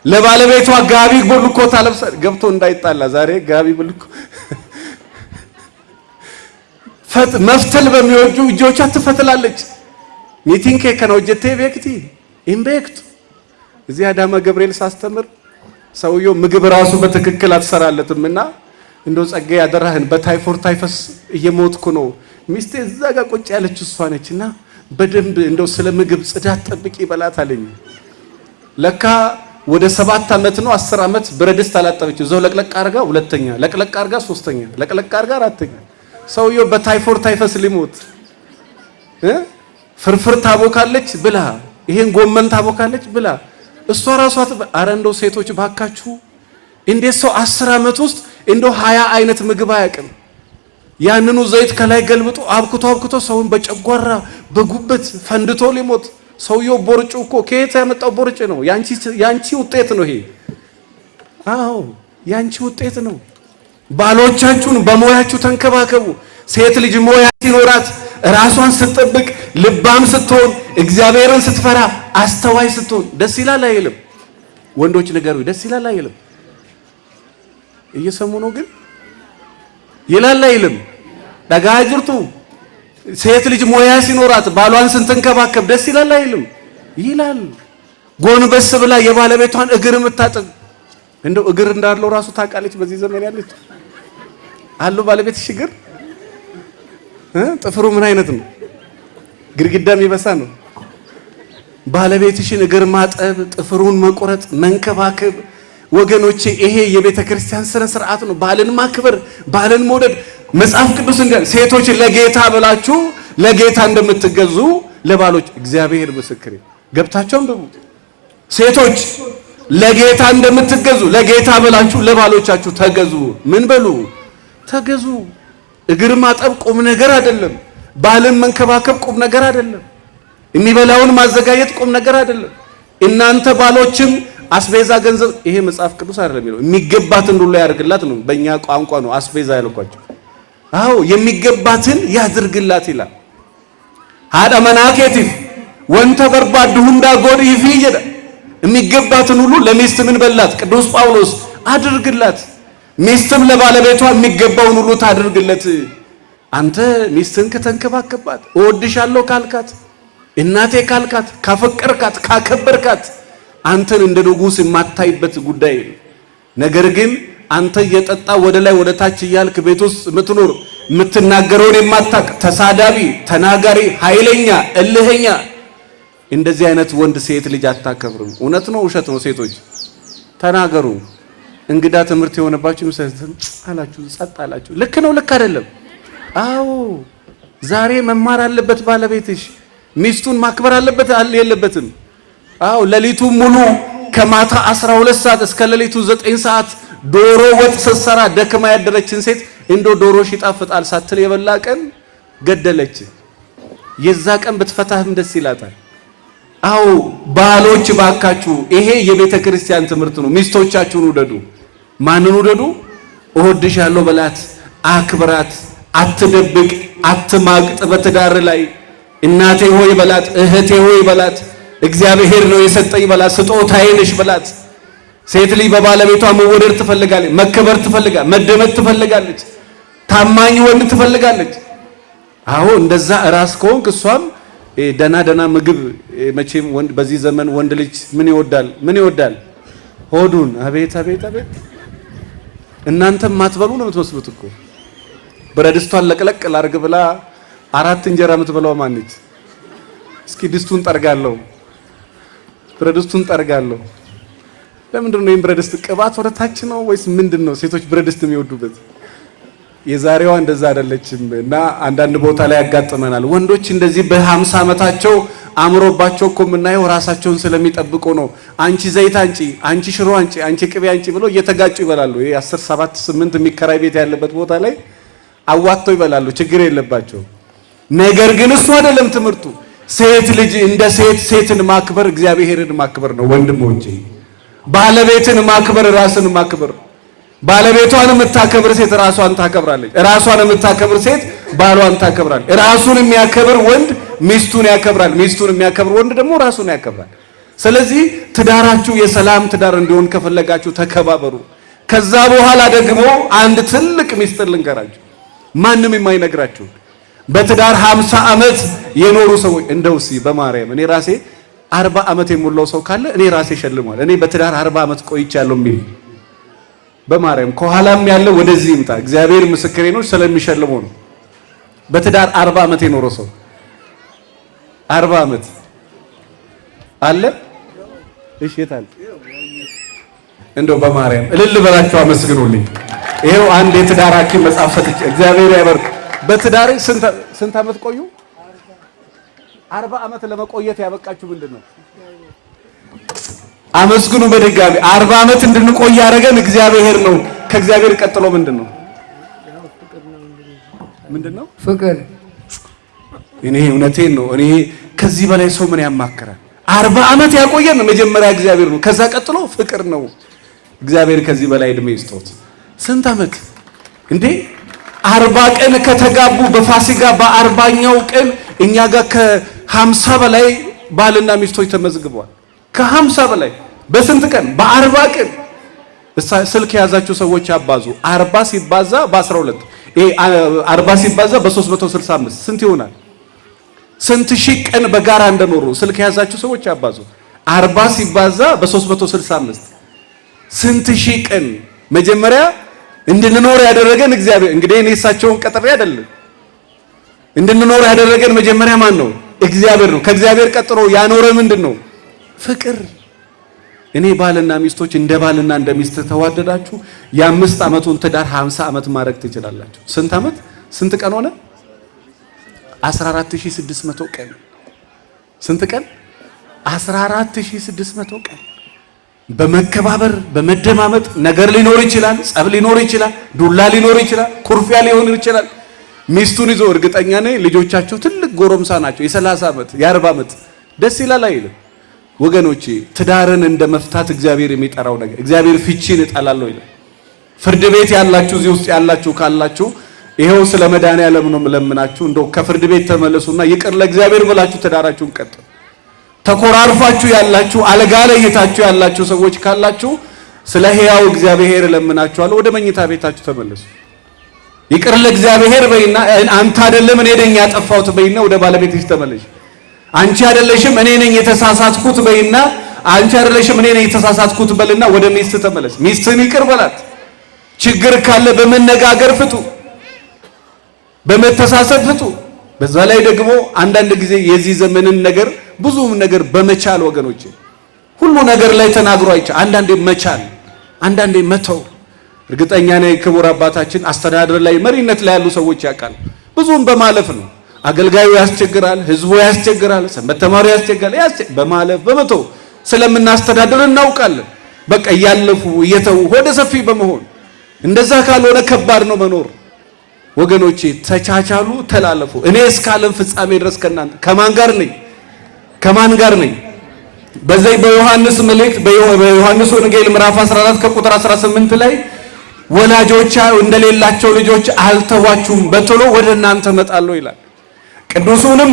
ለባለቤቷ ጋቢ ብልኮ ታለብሳለች። ገብቶ እንዳይጣላ ዛሬ ጋቢ ብልኮ መፍተል በሚወጁ እጆቿ ትፈትላለች። ሚቲንግ ከነውጀቴ ቤክቲ ኢምቤክቱ እዚህ አዳማ ገብርኤል ሳስተምር ሰውየው ምግብ ራሱ በትክክል አትሰራለትምና እንደው ጸጋ ያደራህን በታይፎር ታይፈስ እየሞትኩ ነው። ሚስቴ እዛ ጋር ቁጭ ያለች እሷ ነችና በደንብ እንደው ስለ ምግብ ጽዳት ጠብቂ በላት አለኝ። ለካ ወደ 7 ዓመት ነው 10 ዓመት ብረድስት አላጠበች። እዛው ለቅለቅ አርጋ ሁለተኛ፣ ለቅለቅ አርጋ ሶስተኛ፣ ለቅለቅ አርጋ አራተኛ። ሰውየው በታይፎር ታይፈስ ሊሞት ፍርፍር ታቦካለች ብላ፣ ይሄን ጎመን ታቦካለች ብላ እሷ ራሷ አረ እንደው ሴቶች ባካችሁ እንዴት ሰው 10 ዓመት ውስጥ እንደው 20 አይነት ምግብ አያውቅም? ያንኑ ዘይት ከላይ ገልብጦ አብክቶ ሰውን በጨጓራ በጉበት ፈንድቶ ሊሞት። ሰውየው ቦርጩ እኮ ከየት ያመጣው ቦርጭ ነው? ያንቺ ውጤት ነው ይሄ። አዎ ያንቺ ውጤት ነው። ባሎቻችሁን በሞያችሁ ተንከባከቡ። ሴት ልጅ ሞያ ሲኖራት ራሷን ስትጠብቅ ልባም ስትሆን እግዚአብሔርን ስትፈራ አስተዋይ ስትሆን ደስ ይላል አይልም? ወንዶች ነገሩ ደስ ይላል አይልም? እየሰሙ ነው ግን ይላል አይልም? ዳጋጅርቱ ሴት ልጅ ሞያ ሲኖራት ባሏን ስትንከባከብ ደስ ይላል አይልም? ይላል። ጎንበስ ብላ የባለቤቷን እግር የምታጥብ እንደው እግር እንዳለው ራሱ ታውቃለች። በዚህ ዘመን ያለች አሉ ባለቤትሽ እግር ጥፍሩ ምን አይነት ነው? ግድግዳ የሚበሳ ነው። ባለቤትሽን እግር ማጠብ፣ ጥፍሩን መቆረጥ፣ መንከባከብ፣ ወገኖቼ ይሄ የቤተ ክርስቲያን ስነ ስርዓት ነው። ባልን ማክበር፣ ባልን መውደድ። መጽሐፍ ቅዱስ እንደ ሴቶች ለጌታ ብላችሁ ለጌታ እንደምትገዙ ለባሎች እግዚአብሔር ምስክሬ። ገብታችሁ አንብቡ። ሴቶች ለጌታ እንደምትገዙ ለጌታ ብላችሁ ለባሎቻችሁ ተገዙ። ምን በሉ? ተገዙ። እግር ማጠብ ቁም ነገር አይደለም። ባልን መንከባከብ ቁም ነገር አይደለም። የሚበላውን ማዘጋጀት ቁም ነገር አይደለም። እናንተ ባሎችም አስቤዛ ገንዘብ፣ ይሄ መጽሐፍ ቅዱስ አይደለም የሚለው የሚገባትን ሁሉ ያድርግላት ነው። በእኛ ቋንቋ ነው አስቤዛ ያልኳቸው። አዎ የሚገባትን ያድርግላት ይላል። ሀዳ መናኬቲፍ ወንተ በርባድ ሁንዳ ጎድ ይፍይደ የሚገባትን ሁሉ ለሚስት ምን በላት? ቅዱስ ጳውሎስ አድርግላት። ሚስትም ለባለቤቷ የሚገባውን ሁሉ ታድርግለት። አንተ ሚስትን ከተንከባከባት፣ እወድሻለሁ ካልካት፣ እናቴ ካልካት፣ ካፈቀርካት፣ ካከበርካት አንተን እንደ ንጉሥ የማታይበት ጉዳይ ነው። ነገር ግን አንተ እየጠጣ ወደ ላይ ወደ ታች እያልክ ቤት ውስጥ የምትኖር የምትናገረውን የማታቅ ተሳዳቢ፣ ተናጋሪ፣ ኃይለኛ፣ እልህኛ እንደዚህ አይነት ወንድ ሴት ልጅ አታከብርም። እውነት ነው ውሸት ነው? ሴቶች ተናገሩ። እንግዳ ትምህርት የሆነባችሁ አላችሁ፣ ጸጥ አላችሁ። ልክ ነው ልክ አይደለም? አዎ ዛሬ መማር አለበት ባለቤትሽ። ሚስቱን ማክበር አለበት የለበትም? አዎ ሌሊቱን ሙሉ ከማታ 12 ሰዓት እስከ ሌሊቱ 9 ሰዓት ዶሮ ወጥ ስትሰራ ደክማ ያደረችን ሴት እንዶ ዶሮሽ ይጣፍጣል ሳትል የበላ ቀን ገደለች። የዛ ቀን ብትፈታህም ደስ ይላታል። አዎ ባሎች ባካችሁ፣ ይሄ የቤተ ክርስቲያን ትምህርት ነው። ሚስቶቻችሁን ውደዱ። ማንን ውደዱ? እወድሻለሁ በላት፣ አክብራት፣ አትደብቅ፣ አትማቅጥ። በትዳር ላይ እናቴ ሆይ በላት፣ እህቴ ሆይ በላት፣ እግዚአብሔር ነው የሰጠኝ በላት፣ ስጦታዬ ነሽ በላት። ሴት ልጅ በባለቤቷ መወደድ ትፈልጋለች፣ መከበር ትፈልጋለች፣ መደመጥ ትፈልጋለች፣ ታማኝ ወንድ ትፈልጋለች። አዎ እንደዛ ራስ ከሆንክ እሷም ደና ደና ምግብ መቼም ወንድ በዚህ ዘመን ወንድ ልጅ ምን ይወዳል? ምን ይወዳል? ሆዱን። አቤት አቤት አቤት! እናንተም ማትበሉ ነው የምትመስሉት እኮ። ብረድስቷን ለቅለቅ ላርግ ብላ 4 እንጀራ የምትበላው ማንች? እስኪ ድስቱን ጠርጋለሁ፣ ብረድስቱን ጠርጋለሁ። ለምንድን ነው ብረድስት ቅባት ወደ ታች ነው ወይስ ምንድን ነው ሴቶች ብረድስት የሚወዱበት? የዛሬዋ እንደዛ አይደለችም። እና አንዳንድ ቦታ ላይ ያጋጥመናል። ወንዶች እንደዚህ በ50 ዓመታቸው አምሮባቸው እኮ የምናየው ራሳቸውን ስለሚጠብቁ ነው። አንቺ ዘይት አንጪ፣ አንቺ ሽሮ አንጪ፣ አንቺ ቅቤ አንጪ ብለው እየተጋጩ ይበላሉ። ይሄ 10 7 8 የሚከራይ ቤት ያለበት ቦታ ላይ አዋጥተው ይበላሉ። ችግር የለባቸው። ነገር ግን እሱ አይደለም ትምህርቱ። ሴት ልጅ እንደ ሴትን ማክበር እግዚአብሔርን ማክበር ነው። ወንድሞቼ ባለቤትን ማክበር ራስን ማክበር። ባለቤቷን የምታከብር ሴት ራሷን ታከብራለች። ራሷን የምታከብር ሴት ባሏን ታከብራለች። ራሱን የሚያከብር ወንድ ሚስቱን ያከብራል። ሚስቱን የሚያከብር ወንድ ደግሞ ራሱን ያከብራል። ስለዚህ ትዳራችሁ የሰላም ትዳር እንዲሆን ከፈለጋችሁ ተከባበሩ። ከዛ በኋላ ደግሞ አንድ ትልቅ ሚስጥር ልንገራችሁ፣ ማንም የማይነግራችሁ። በትዳር 50 ዓመት የኖሩ ሰዎች እንደው በማርያም እኔ ራሴ 40 ዓመት የሞላው ሰው ካለ እኔ ራሴ ሸልሟል። እኔ በትዳር 40 ዓመት ቆይቻለሁ የሚል በማርያም ከኋላም ያለው ወደዚህ ይምጣ። እግዚአብሔር ምስክሬ ነው፣ ስለሚሸልመው ነው። በትዳር 40 ዓመት የኖረው ሰው 40 ዓመት አለ? እሺ የታል? እንደው በማርያም እልል በላችሁ አመስግኑልኝ። ይሄው አንድ የትዳር ሐኪም መጽሐፍ ሰጥቼ እግዚአብሔር ያበርክ። በትዳር ስንት ዓመት ቆዩ? 40 ዓመት ለመቆየት ያበቃችሁ ምንድን ነው? አመስግኑ በድጋሚ። 40 ዓመት እንድንቆይ ያደረገን እግዚአብሔር ነው። ከእግዚአብሔር ቀጥሎ ምንድን ነው? ፍቅር። እኔ እውነቴን ነው። እኔ ከዚህ በላይ ሰው ምን ያማክራል? 40 ዓመት ያቆየን መጀመሪያ እግዚአብሔር ነው። ከዛ ቀጥሎ ፍቅር ነው። እግዚአብሔር ከዚህ በላይ እድሜ ይስጦት። ስንት ዓመት እንዴ! 40 ቀን ከተጋቡ በፋሲካ በ40ኛው ቀን እኛ ጋር ከ50 በላይ ባልና ሚስቶች ተመዝግበዋል። ከ50 በላይ በስንት ቀን? በ40 ቀን። ስልክ የያዛችሁ ሰዎች አባዙ። 40 ሲባዛ በ12 ይሄ 40 ሲባዛ በ365 ስንት ይሆናል? ስንት ሺህ ቀን በጋራ እንደኖሩ ስልክ የያዛችሁ ሰዎች አባዙ። 40 ሲባዛ በ365 ስንት ሺህ ቀን። መጀመሪያ እንድንኖር ያደረገን እግዚአብሔር። እንግዲህ እኔ እሳቸውን ቀጥሬ አይደለም። እንድንኖር ያደረገን መጀመሪያ ማን ነው? እግዚአብሔር ነው። ከእግዚአብሔር ቀጥሎ ያኖረ ምንድን ነው? ፍቅር። እኔ ባልና ሚስቶች እንደ ባልና እንደ ሚስት ተዋደዳችሁ የ5 ዓመቱን ትዳር 50 ዓመት ማድረግ ትችላላችሁ። ስንት ዓመት ስንት ቀን ሆነ? 14600 ቀን። ስንት ቀን? 14600 ቀን። በመከባበር በመደማመጥ ነገር ሊኖር ይችላል፣ ጸብ ሊኖር ይችላል፣ ዱላ ሊኖር ይችላል፣ ኩርፊያ ሊሆን ይችላል። ሚስቱን ይዞ እርግጠኛ ነኝ ልጆቻቸው ትልቅ ጎረምሳ ናቸው፣ የ30 ዓመት የ40 ዓመት ደስ ይላል አይልም? ወገኖቼ ትዳርን እንደ መፍታት እግዚአብሔር የሚጠራው ነገር እግዚአብሔር ፍቺን እጠላለሁ ይላል። ፍርድ ቤት ያላችሁ እዚህ ውስጥ ያላችሁ ካላችሁ ይሄው ስለ መድኃኒዓለም ነው የምለምናችሁ። እንደው ከፍርድ ቤት ተመለሱና ይቅር ለእግዚአብሔር ብላችሁ ትዳራችሁን ቀጥሉ። ተኮራርፋችሁ ያላችሁ አልጋ ላይ የታችሁ ያላችሁ ሰዎች ካላችሁ ስለ ሕያው እግዚአብሔር እለምናችኋለሁ ወደ መኝታ ቤታችሁ ተመለሱ። ይቅር ለእግዚአብሔር በይና አንተ አይደለም እኔ ነኝ ያጠፋሁት በይና ወደ ባለቤትሽ ተመለሽ። አንቺ አይደለሽም እኔ ነኝ የተሳሳትኩት በይና አንቺ አይደለሽም እኔ ነኝ የተሳሳትኩት በልና ወደ ሚስት ተመለስ። ሚስትን ይቅር በላት። ችግር ካለ በመነጋገር ፍቱ፣ በመተሳሰብ ፍቱ። በዛ ላይ ደግሞ አንዳንድ ጊዜ የዚህ ዘመንን ነገር ብዙም ነገር በመቻል ወገኖቼ ሁሉ ነገር ላይ ተናግሮ አይቻ አንዳንዴ መቻል አንዳንዴ መተው። እርግጠኛ ነኝ ክቡር አባታችን አስተዳደር ላይ መሪነት ላይ ያሉ ሰዎች ያውቃል። ብዙም በማለፍ ነው። አገልጋዩ ያስቸግራል፣ ህዝቡ ያስቸግራል፣ ሰንበት ተማሪው ያስቸግራል። በማለፍ በመተው ስለምናስተዳደር እናውቃለን። በቃ እያለፉ እየተው ሆደ ሰፊ በመሆን እንደዛ ካልሆነ ከባድ ነው መኖር። ወገኖቼ ተቻቻሉ፣ ተላለፉ። እኔ እስከ ዓለም ፍጻሜ ድረስ ከናንተ ከማን ጋር ነኝ? ከማን ጋር ነኝ? በዚህ በዮሐንስ መልእክት በዮሐንስ ወንጌል ምዕራፍ 14 ከቁጥር 18 ላይ ወላጆች እንደሌላቸው ልጆች አልተዋችሁም፣ በቶሎ ወደ እናንተ እመጣለሁ ይላል። ቅዱሱንም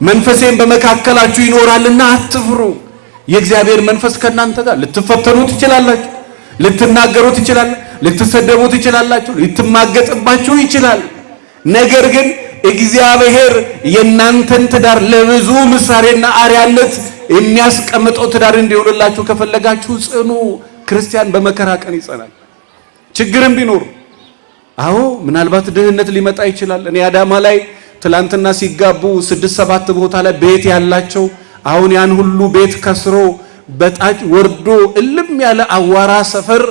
መንፈሴን በመካከላችሁ ይኖራልና አትፍሩ። የእግዚአብሔር መንፈስ ከናንተ ጋር። ልትፈተኑ ትችላላችሁ፣ ልትናገሩ ትችላላችሁ፣ ልትሰደቡ ትችላላችሁ፣ ልትማገጥባችሁ ይችላል። ነገር ግን እግዚአብሔር የናንተን ትዳር ለብዙ ምሳሌና አርያነት የሚያስቀምጠው ትዳር እንዲሆንላችሁ ከፈለጋችሁ ጽኑ። ክርስቲያን በመከራ ቀን ይጸናል። ችግርም ቢኖር አዎ ምናልባት ድህነት ሊመጣ ይችላል። እኔ አዳማ ላይ ትላንትና ሲጋቡ 6-7 ቦታ ላይ ቤት ያላቸው አሁን ያን ሁሉ ቤት ከስሮ በታች ወርዶ እልም ያለ አዋራ ሰፈር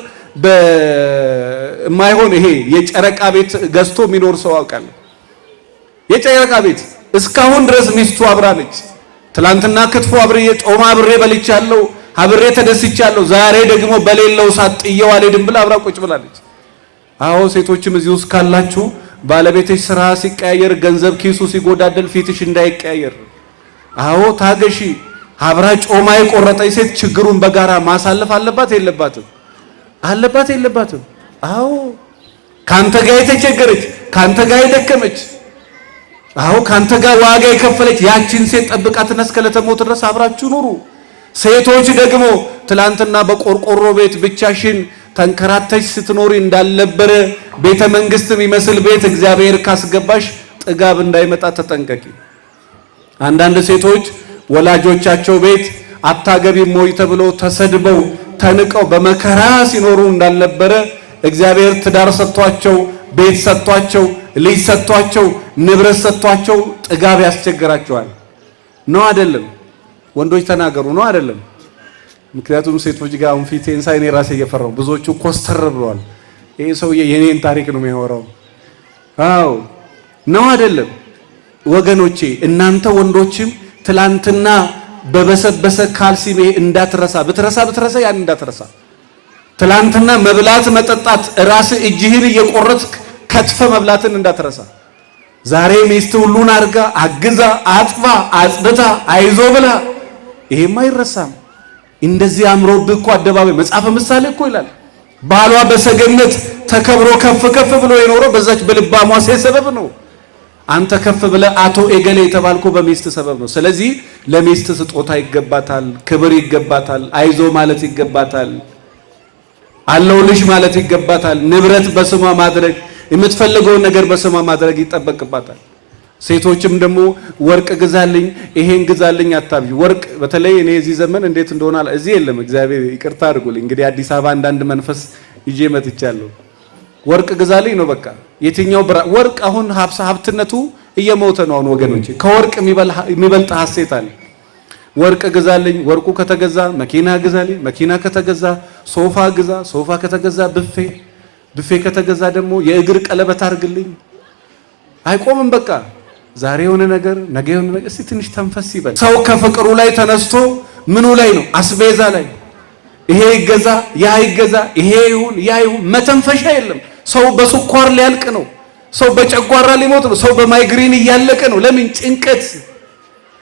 በማይሆን ይሄ የጨረቃ ቤት ገዝቶ የሚኖር ሰው አውቃለሁ። የጨረቃ ቤት እስካሁን ድረስ ሚስቱ አብራ ነች። ትላንትና ክትፎ አብሬ ጦማ አብሬ በልቻለሁ፣ አብሬ ተደስቻለሁ። ዛሬ ደግሞ በሌለው ሳጥየው አልሄድም ብላ አብራ ቁጭ ብላለች። አዎ ሴቶችም እዚህ ውስጥ ካላችሁ ባለቤትሽ ስራ ሲቀያየር ገንዘብ ኪሱ ሲጎዳደል ፊትሽ እንዳይቀያየር አዎ ታገሺ። አብራ ጮማ የቆረጠች ሴት ችግሩን በጋራ ማሳለፍ አለባት የለባትም? አለባት የለባትም? አዎ ካንተ ጋር የተቸገረች ካንተ ጋር የደከመች አዎ ካንተ ጋር ዋጋ የከፈለች ያቺን ሴት ጠብቃትና እስከ ዕለተ ሞት ድረስ አብራችሁ ኑሩ። ሴቶች ደግሞ ትላንትና በቆርቆሮ ቤት ብቻሽን ተንከራተሽ ስትኖሪ እንዳልነበረ ቤተ መንግስት የሚመስል ቤት እግዚአብሔር ካስገባሽ ጥጋብ እንዳይመጣ ተጠንቀቂ። አንዳንድ ሴቶች ወላጆቻቸው ቤት አታገቢም ወይ ተብለው ተሰድበው ተንቀው በመከራ ሲኖሩ እንዳልነበረ እግዚአብሔር ትዳር ሰጥቷቸው ቤት ሰጥቷቸው ልጅ ሰጥቷቸው ንብረት ሰጥቷቸው ጥጋብ ያስቸግራቸዋል። ነው አይደለም? ወንዶች ተናገሩ። ነው አይደለም? ምክንያቱም ሴቶች ጋር አሁን ፊቴን ሳይ እኔ ራሴ እየፈራሁ ብዙዎቹ ኮስተር ብለዋል። ይሄ ሰውዬ የኔን ታሪክ ነው የሚያወራው። አዎ ነው አይደለም? ወገኖቼ እናንተ ወንዶችም ትላንትና በበሰበሰ ካልሲ እንዳትረሳ ብትረሳ ያን እንዳትረሳ። ትላንትና መብላት መጠጣት ራስ እጅህን እየቆረጥክ ከትፈ መብላትን እንዳትረሳ። ዛሬ ሚስት ሁሉን አድርጋ አግዛ አጥባ አጽድታ አይዞ ብላ ይሄም አይረሳም። እንደዚህ አምሮብህ እኮ አደባባይ መጽሐፈ ምሳሌ እኮ ይላል ባሏ በሰገነት ተከብሮ ከፍ ከፍ ብሎ የኖረው በዛች በልባሟ ሴት ሰበብ ነው። አንተ ከፍ ብለህ አቶ ኤገሌ የተባልኩ በሚስት ሰበብ ነው። ስለዚህ ለሚስት ስጦታ ይገባታል፣ ክብር ይገባታል፣ አይዞ ማለት ይገባታል፣ አለውልሽ ማለት ይገባታል። ንብረት በስሟ ማድረግ የምትፈልገውን ነገር በስሟ ማድረግ ይጠበቅባታል። ሴቶችም ደግሞ ወርቅ ግዛልኝ ይሄን ግዛልኝ አታብዩ። ወርቅ በተለይ እኔ እዚህ ዘመን እንዴት እንደሆነ እዚህ የለም፣ እግዚአብሔር ይቅርታ አድርጉልኝ። እንግዲህ አዲስ አበባ አንዳንድ መንፈስ ይዤ መጥቻለሁ። ወርቅ ግዛልኝ ነው በቃ። የትኛው ወርቅ አሁን ሀብትነቱ እየሞተ ነው። አሁን ወገኖቼ ከወርቅ የሚበልጥ ሐሴት አለ። ወርቅ ግዛልኝ፣ ወርቁ ከተገዛ መኪና ግዛልኝ፣ መኪና ከተገዛ ሶፋ ግዛ፣ ሶፋ ከተገዛ ብፌ ከተገዛ ደግሞ የእግር ቀለበት አድርግልኝ። አይቆምም። በቃ ዛሬ የሆነ ነገር ነገ የሆነ ነገር። እስቲ ትንሽ ተንፈስ ይበል። ሰው ከፍቅሩ ላይ ተነስቶ ምኑ ላይ ነው? አስቤዛ ላይ ይሄ ይገዛ ያ ይገዛ፣ ይሄ ይሁን ያ ይሁን። መተንፈሻ የለም። ሰው በስኳር ሊያልቅ ነው። ሰው በጨጓራ ሊሞት ነው። ሰው በማይግሪን እያለቀ ነው። ለምን? ጭንቀት።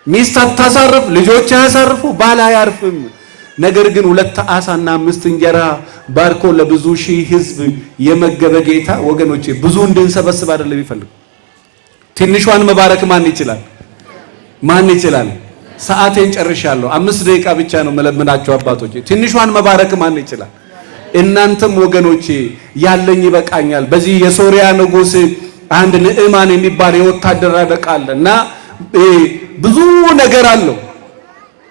ሚስት አታሳርፍ፣ ልጆች አያሳርፉ፣ ባል አያርፍም። ነገር ግን 2 ዓሣና 5 እንጀራ ባርኮ ለብዙ ሺህ ሕዝብ የመገበ ጌታ ወገኖቼ ብዙ እንድንሰበስብ አይደለም ይፈልግ። ትንሿን መባረክ ማን ይችላል? ማን ይችላል? ሰዓቴን ጨርሻለሁ። 5 ደቂቃ ብቻ ነው መለምናቸው አባቶቼ። ትንሿን መባረክ ማን ይችላል? እናንተም ወገኖቼ ያለኝ ይበቃኛል። በዚህ የሶሪያ ንጉሥ አንድ ንዕማን የሚባል የወታደር አለቃ አለ እና ብዙ ነገር አለው፣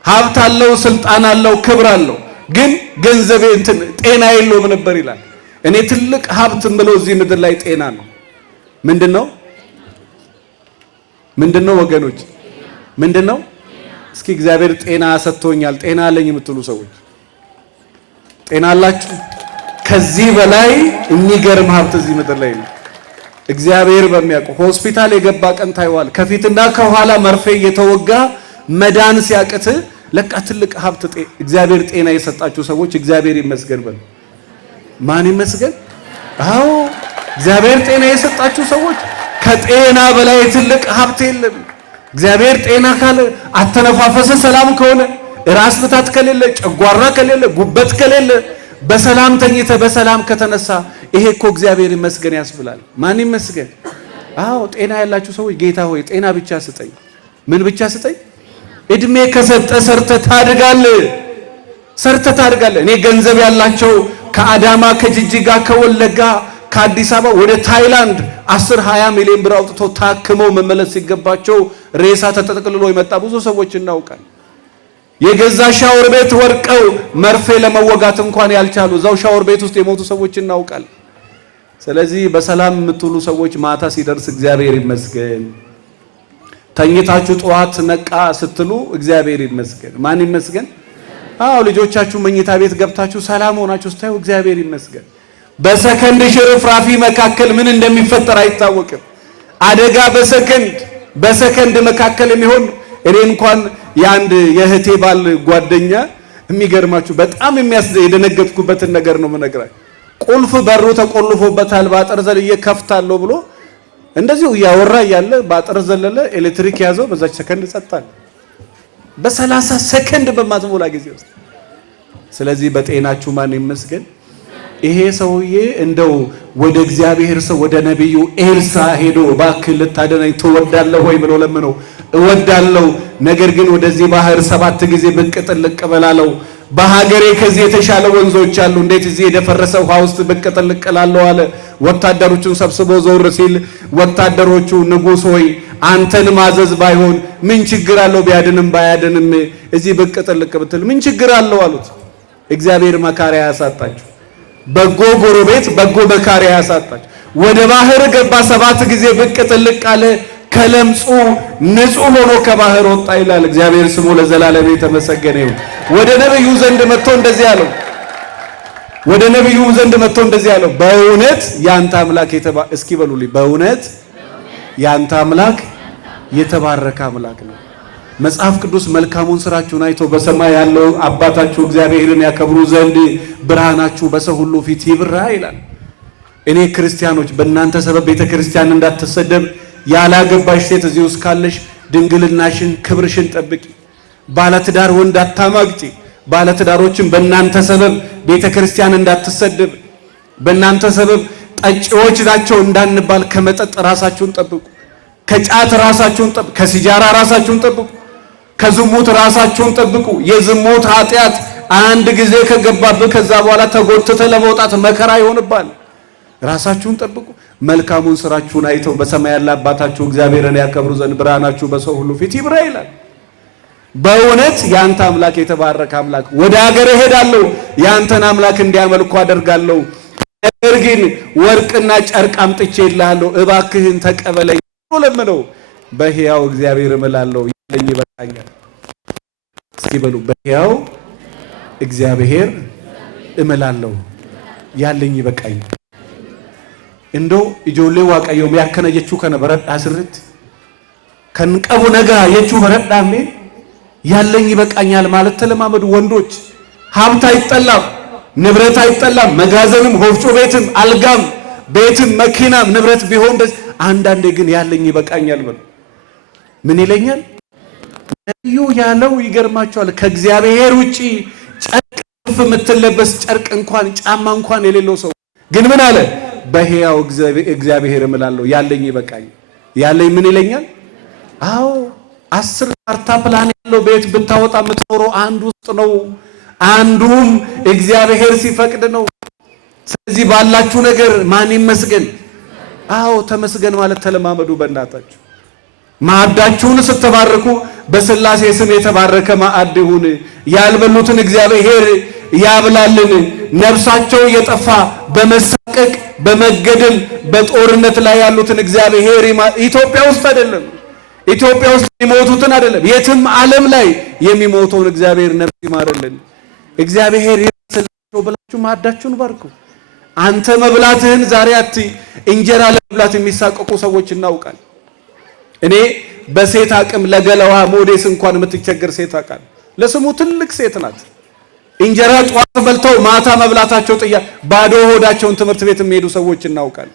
ሀብት አለው፣ ስልጣን አለው፣ ክብር አለው። ግን ገንዘቤ ጤና የለውም ነበር ይላል። እኔ ትልቅ ሀብት ምለው እዚህ ምድር ላይ ጤና ነው። ምንድነው? ምንድነው ወገኖች? ምንድነው? እስኪ እግዚአብሔር ጤና ሰጥቶኛል፣ ጤና አለኝ የምትሉ ሰዎች ጤና አላችሁ? ከዚህ በላይ የሚገርም ሀብት እዚህ ምድር ላይ ነው። እግዚአብሔር በሚያውቀው ሆስፒታል የገባ ቀን ታይዋል። ከፊትና ከኋላ መርፌ እየተወጋ መዳን ሲያቅት ለካ ትልቅ ሀብት እግዚአብሔር ጤና የሰጣችሁ ሰዎች እግዚአብሔር ይመስገን በሉ። ማን ይመስገን? አዎ እግዚአብሔር ጤና የሰጣችሁ ሰዎች ከጤና በላይ ትልቅ ሀብት የለም። እግዚአብሔር ጤና ካለ፣ አተነፋፈሰ ሰላም ከሆነ፣ ራስ ምታት ከሌለ፣ ጨጓራ ከሌለ፣ ጉበት ከሌለ፣ በሰላም ተኝተ በሰላም ከተነሳ ይሄ እኮ እግዚአብሔር ይመስገን ያስብላል። ማን ይመስገን? አዎ ጤና ያላችሁ ሰዎች ጌታ ሆይ ጤና ብቻ ስጠኝ። ምን ብቻ ስጠኝ? እድሜ ከሰጠ ሰርተ ታድጋለህ፣ ሰርተ ታድጋለህ። እኔ ገንዘብ ያላቸው ከአዳማ ከጅጅጋ ከወለጋ ከአዲስ አበባ ወደ ታይላንድ 10-20 ሚሊዮን ብር አውጥተው ታክመው መመለስ ሲገባቸው ሬሳ ተጠቅልሎ የመጣ ብዙ ሰዎች እናውቃል። የገዛ ሻወር ቤት ወርቀው መርፌ ለመወጋት እንኳን ያልቻሉ እዛው ሻወር ቤት ውስጥ የሞቱ ሰዎች እናውቃል። ስለዚህ በሰላም የምትውሉ ሰዎች ማታ ሲደርስ እግዚአብሔር ይመስገን፣ ተኝታችሁ ጠዋት ነቃ ስትሉ እግዚአብሔር ይመስገን። ማን ይመስገን? አዎ ልጆቻችሁ መኝታ ቤት ገብታችሁ ሰላም ሆናችሁ ስታዩ እግዚአብሔር ይመስገን። በሰከንድ ሽርፍራፊ መካከል ምን እንደሚፈጠር አይታወቅም። አደጋ በሰከንድ መካከል የሚሆን እኔ እንኳን የአንድ የእህቴ ባል ጓደኛ የሚገርማችሁ በጣም የደነገጥኩበትን ነገር ነው የምነግራችሁ። ቁልፍ በሩ ተቆልፎበታል፣ በአጥር ዘልዬ ከፍታለሁ ብሎ እንደዚሁ እያወራ እያለ በአጥር ዘለለ፣ ኤሌክትሪክ ያዘው፣ በዛች ሰከንድ ጸጥታል። በ30 ሰከንድ በማትሞላ ጊዜ ውስጥ። ስለዚህ በጤናችሁ ማን ይመስገን? ይሄ ሰውዬ እንደው ወደ እግዚአብሔር ሰው ወደ ነቢዩ ኤልሳ ሄዶ እባክህ ልታደነኝ ትወዳለህ ወይ ብሎ ለምነው፣ እወዳለሁ ነገር ግን ወደዚህ ባህር 7 ጊዜ ብቅ ጥልቅ በላለው፣ በሀገሬ ከዚህ የተሻለ ወንዞች አሉ፣ እንዴት እዚህ የደፈረሰ ውሃ ውስጥ ብቅ ጥልቅ እላለሁ አለ። ወታደሮቹን ሰብስቦ ዞር ሲል ወታደሮቹ ንጉሥ ሆይ አንተን ማዘዝ ባይሆን ምን ችግር አለው? ቢያድንም ባያድንም እዚህ ብቅ ጥልቅ ብትል ምን ችግር አለው አሉት። እግዚአብሔር መካሪያ ያሳጣችሁ፣ በጎ ጎረቤት በጎ መካሪያ ያሳጣችሁ። ወደ ባህር ገባ፣ 7 ጊዜ ብቅ ጥልቅ አለ፣ ከለምጹ ንጹህ ሆኖ ከባህር ወጣ ይላል። እግዚአብሔር ስሙ ለዘላለም የተመሰገነ ይሁን። ወደ ነብዩ ዘንድ መጥቶ እንደዚህ አለው፣ ወደ ነብዩ ዘንድ መጥቶ እንደዚህ አለው፣ በእውነት ያንተ አምላክ እስኪ በሉልኝ፣ በእውነት ያንተ አምላክ የተባረከ አምላክ ነው። መጽሐፍ ቅዱስ መልካሙን ስራችሁን አይቶ በሰማይ ያለው አባታችሁ እግዚአብሔርን ያከብሩ ዘንድ ብርሃናችሁ በሰው ሁሉ ፊት ይብራ ይላል። እኔ ክርስቲያኖች በእናንተ ሰበብ ቤተ ክርስቲያን እንዳትሰደብ ያላገባሽ ሴት እዚህ ውስጥ ካለሽ ድንግልናሽን ክብርሽን ጠብቂ። ባለትዳር ወንድ አታማግጪ። ባለትዳሮችን በእናንተ ሰበብ ቤተ ክርስቲያን እንዳትሰደብ፣ በእናንተ ሰበብ ጠጪዎች ናቸው እንዳንባል ከመጠጥ ራሳችሁን ጠብቁ። ከጫት ራሳችሁን ጠብቁ። ከሲጃራ ራሳችሁን ጠብቁ። ከዝሙት ራሳችሁን ጠብቁ። የዝሙት ኃጢአት አንድ ጊዜ ከገባብህ ከዛ በኋላ ተጎትተ ለመውጣት መከራ ይሆንባል። ራሳችሁን ጠብቁ። መልካሙን ስራችሁን አይተው በሰማይ ያለ አባታችሁ እግዚአብሔርን ያከብሩ ዘንድ ብርሃናችሁ በሰው ሁሉ ፊት ይብራ ይላል። በእውነት ያንተ አምላክ የተባረከ አምላክ፣ ወደ ሀገር እሄዳለሁ ያንተን አምላክ እንዲያመልኩ አደርጋለሁ። ነገር ግን ወርቅና ጨርቅ አምጥቼልሃለሁ እባክህን ተቀበለኝ ለምነው። በሕያው እግዚአብሔር እምላለሁ ያለኝ ይበቃኛል። እስኪ በሉ በሕያው እግዚአብሔር እምላለሁ ያለኝ ይበቃኝ። እንዶ ኢጆሌ ዋቀዮ ሚያከነ የቹ ከነ በረዳ ስርት ከንቀቡ ነጋ የቹ በረዳሜ ያለኝ ይበቃኛል ማለት ተለማመዱ ወንዶች። ሀብት አይጠላም፣ ንብረት አይጠላም። መጋዘንም ወፍጮ ቤትም አልጋም ቤትም መኪናም ንብረት ቢሆን አንዳንዴ ግን ያለኝ ይበቃኛል በሉ። ምን ይለኛል ነብዩ ያለው ይገርማቸዋል። ከእግዚአብሔር ውጪ ጨርቅ የምትለበስ ጨርቅ እንኳን ጫማ እንኳን የሌለው ሰው ግን ምን አለ? በሕያው እግዚአብሔር እምላለሁ ያለኝ ይበቃኝ። ያለኝ ምን ይለኛል? አዎ 10 ካርታ ፕላን ያለው ቤት ብታወጣ የምትኖረው አንድ ውስጥ ነው። አንዱም እግዚአብሔር ሲፈቅድ ነው። ስለዚህ ባላችሁ ነገር ማን ይመስገን? አዎ ተመስገን ማለት ተለማመዱ በእናታችሁ። ማዕዳችሁን ስትባርኩ በሥላሴ ስም የተባረከ ማዕድ ይሁን። ያልበሉትን እግዚአብሔር ያብላልን። ነፍሳቸው የጠፋ በመሳቀቅ በመገደል በጦርነት ላይ ያሉትን እግዚአብሔር ኢትዮጵያ ውስጥ አይደለም ኢትዮጵያ ውስጥ የሚሞቱትን አይደለም የትም ዓለም ላይ የሚሞተውን እግዚአብሔር ነፍስ ይማርልን። እግዚአብሔር ይመስላችሁ ብላችሁ ማዕዳችሁን ባርኩ። አንተ መብላትህን ዛሬ እንጀራ ለመብላት የሚሳቀቁ ሰዎች እናውቃል። እኔ በሴት አቅም ለገለዋ ሞዴስ እንኳን የምትቸገር ሴት አውቃል። ለስሙ ትልቅ ሴት ናት። እንጀራ ጧት በልተው ማታ መብላታቸው ባዶ ሆዳቸውን ትምህርት ቤት የሚሄዱ ሰዎች እናውቃል።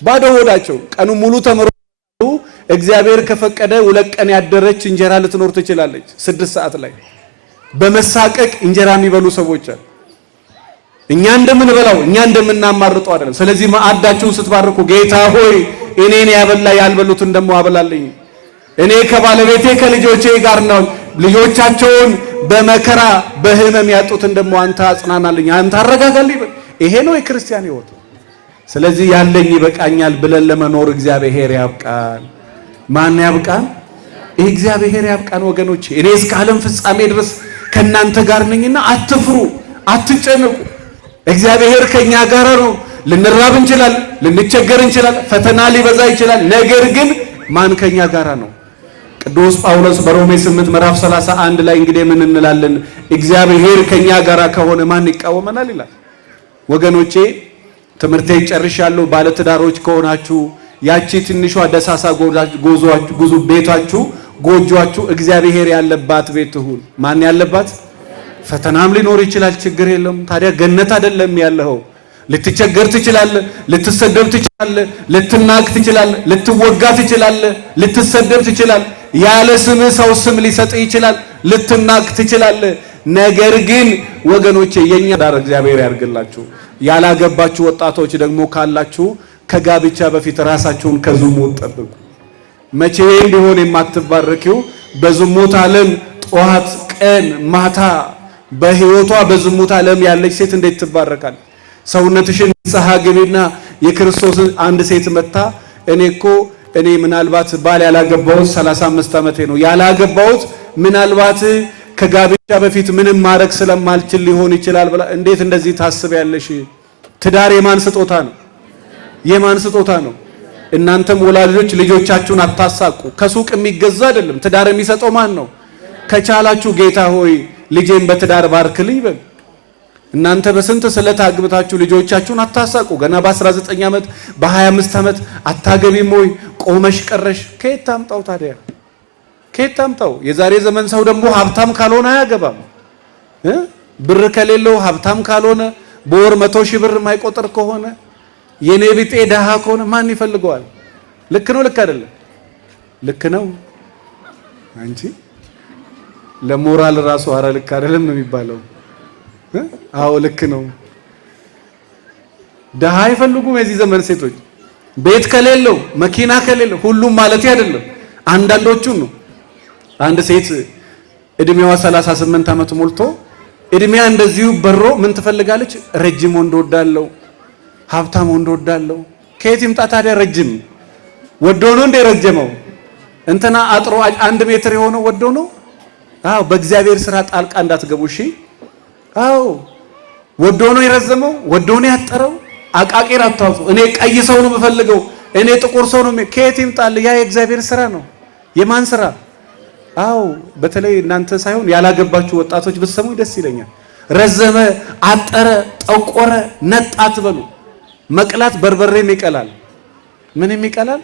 ባዶ ሆዳቸው ቀኑ ሙሉ ተምሮ እግዚአብሔር ከፈቀደ 2 ቀን ያደረች እንጀራ ልትኖር ትችላለች። 6 ሰዓት ላይ በመሳቀቅ እንጀራ የሚበሉ ሰዎች አሉ። እኛ እንደምንበላው እኛ እንደምናማርጠው አይደለም። ስለዚህ ማዕዳችሁን ስትባርኩ ጌታ ሆይ እኔን ያበላ ያልበሉትን ደግሞ አበላልኝ። እኔ ከባለቤቴ ከልጆቼ ጋር ነው ልጆቻቸውን በመከራ በህመም ያጡትን ደግሞ አንተ አጽናናልኝ፣ አንተ አረጋጋልኝ። ይሄ ነው የክርስቲያን ሕይወት። ስለዚህ ያለኝ ይበቃኛል ብለን ለመኖር እግዚአብሔር ያብቃን። ማን ያብቃን? እግዚአብሔር ያብቃን ወገኖቼ። እኔ እስከ ዓለም ፍጻሜ ድረስ ከእናንተ ጋር ነኝና አትፍሩ፣ አትጨነቁ። እግዚአብሔር ከኛ ጋር ነው። ልንራብ እንችላለን፣ ልንቸገር እንችላለን፣ ፈተና ሊበዛ ይችላል። ነገር ግን ማን ከኛ ጋር ነው? ቅዱስ ጳውሎስ በሮሜ 8 ምዕራፍ 31 ላይ እንግዲህ ምን እንላለን? እግዚአብሔር ከኛ ጋር ከሆነ ማን ይቃወመናል ይላል። ወገኖቼ ትምህርቴ ጨርሻለሁ። ባለትዳሮች ከሆናችሁ ያቺ ትንሿ ደሳሳ ጉዞ ቤታችሁ ጎጆአችሁ እግዚአብሔር ያለባት ቤት ትሁን። ማን ያለባት? ፈተናም ሊኖር ይችላል፣ ችግር የለም። ታዲያ ገነት አይደለም ያለው? ልትቸገር ትችላለህ፣ ልትሰደብ ትችላለህ፣ ልትናቅ ትችላለህ፣ ልትወጋ ትችላለህ፣ ልትሰደብ ትችላለህ። ያለ ስም ሰው ስም ሊሰጥ ይችላል፣ ልትናቅ ትችላለህ። ነገር ግን ወገኖቼ የኛ ዳር እግዚአብሔር ያርግላችሁ። ያላገባችሁ ወጣቶች ደግሞ ካላችሁ ከጋብቻ በፊት ራሳችሁን ከዝሙት ጠብቁ። መቼ እንዲሆን የማትባረኪው በዝሙት ዓለም ጧት ቀን ማታ በህይወቷ በዝሙት ዓለም ያለች ሴት እንዴት ትባረካል? ሰውነትሽን ንስሐ ግቢና የክርስቶስን አንድ ሴት መታ እኔ ምናልባት ባል ያላገባሁት 35 ዓመቴ ነው ያላገባሁት ምናልባት ከጋብቻ በፊት ምንም ማድረግ ስለማልችል ሊሆን ይችላል ብላ እንዴት እንደዚህ ታስቢያለሽ? ትዳር የማን ስጦታ ነው? የማን ስጦታ ነው? እናንተም ወላጆች ልጆቻችሁን አታሳቁ። ከሱቅ የሚገዛ አይደለም። ትዳር የሚሰጠው ማን ነው? ከቻላችሁ ጌታ ሆይ ልጄን በትዳር ባርክልኝ በል። እናንተ በስንት ስለት አግብታችሁ ልጆቻችሁን አታሳቁ። ገና በ19 ዓመት በ25 ዓመት አታገቢም ወይ ቆመሽ ቀረሽ። ከየት ታምጣው ታዲያ? ከየት ታምጣው? የዛሬ ዘመን ሰው ደግሞ ሀብታም ካልሆነ አያገባም። ብር ከሌለው ሀብታም ካልሆነ በወር 100 ሺህ ብር የማይቆጥር ከሆነ የኔ ቢጤ ደሃ ከሆነ ማን ይፈልገዋል? ልክ ነው ልክ አይደለም? ልክ ነው። አንቺ ለሞራል ራሱ አረ ልክ አይደለም ነው የሚባለው። አዎ ልክ ነው። ደሃ አይፈልጉም የዚህ ዘመን ሴቶች። ቤት ከሌለው መኪና ከሌለው ሁሉም ማለት አይደለም፣ አንዳንዶቹን ነው። አንድ ሴት እድሜዋ 38 ዓመት ሞልቶ እድሜዋ እንደዚሁ በሮ ምን ትፈልጋለች? ረጅም ወንድ ወዳለው፣ ሀብታም ወንድ ወዳለው። ከየት ይምጣ ታዲያ? ረጅም ወዶ ነው እንደ ረጀመው እንትና አጥሮ 1 ሜትር የሆነው ወዶ ነው። አዎ በእግዚአብሔር ስራ ጣልቃ እንዳትገቡ እሺ። አዎ ወዶ ነው የረዘመው፣ ወዶ ነው ያጠረው። አቃቂር አታውጡ። እኔ ቀይ ሰው ነው የምፈልገው፣ እኔ ጥቁር ሰው ነው። ከየት ይምጣል? ያ የእግዚአብሔር ስራ ነው። የማን ስራ? አው በተለይ እናንተ ሳይሆን ያላገባችሁ ወጣቶች ብትሰሙ ደስ ይለኛል። ረዘመ፣ አጠረ፣ ጠቆረ፣ ነጣ አትበሉ። መቅላት በርበሬም ይቀላል። ምንም ይቀላል?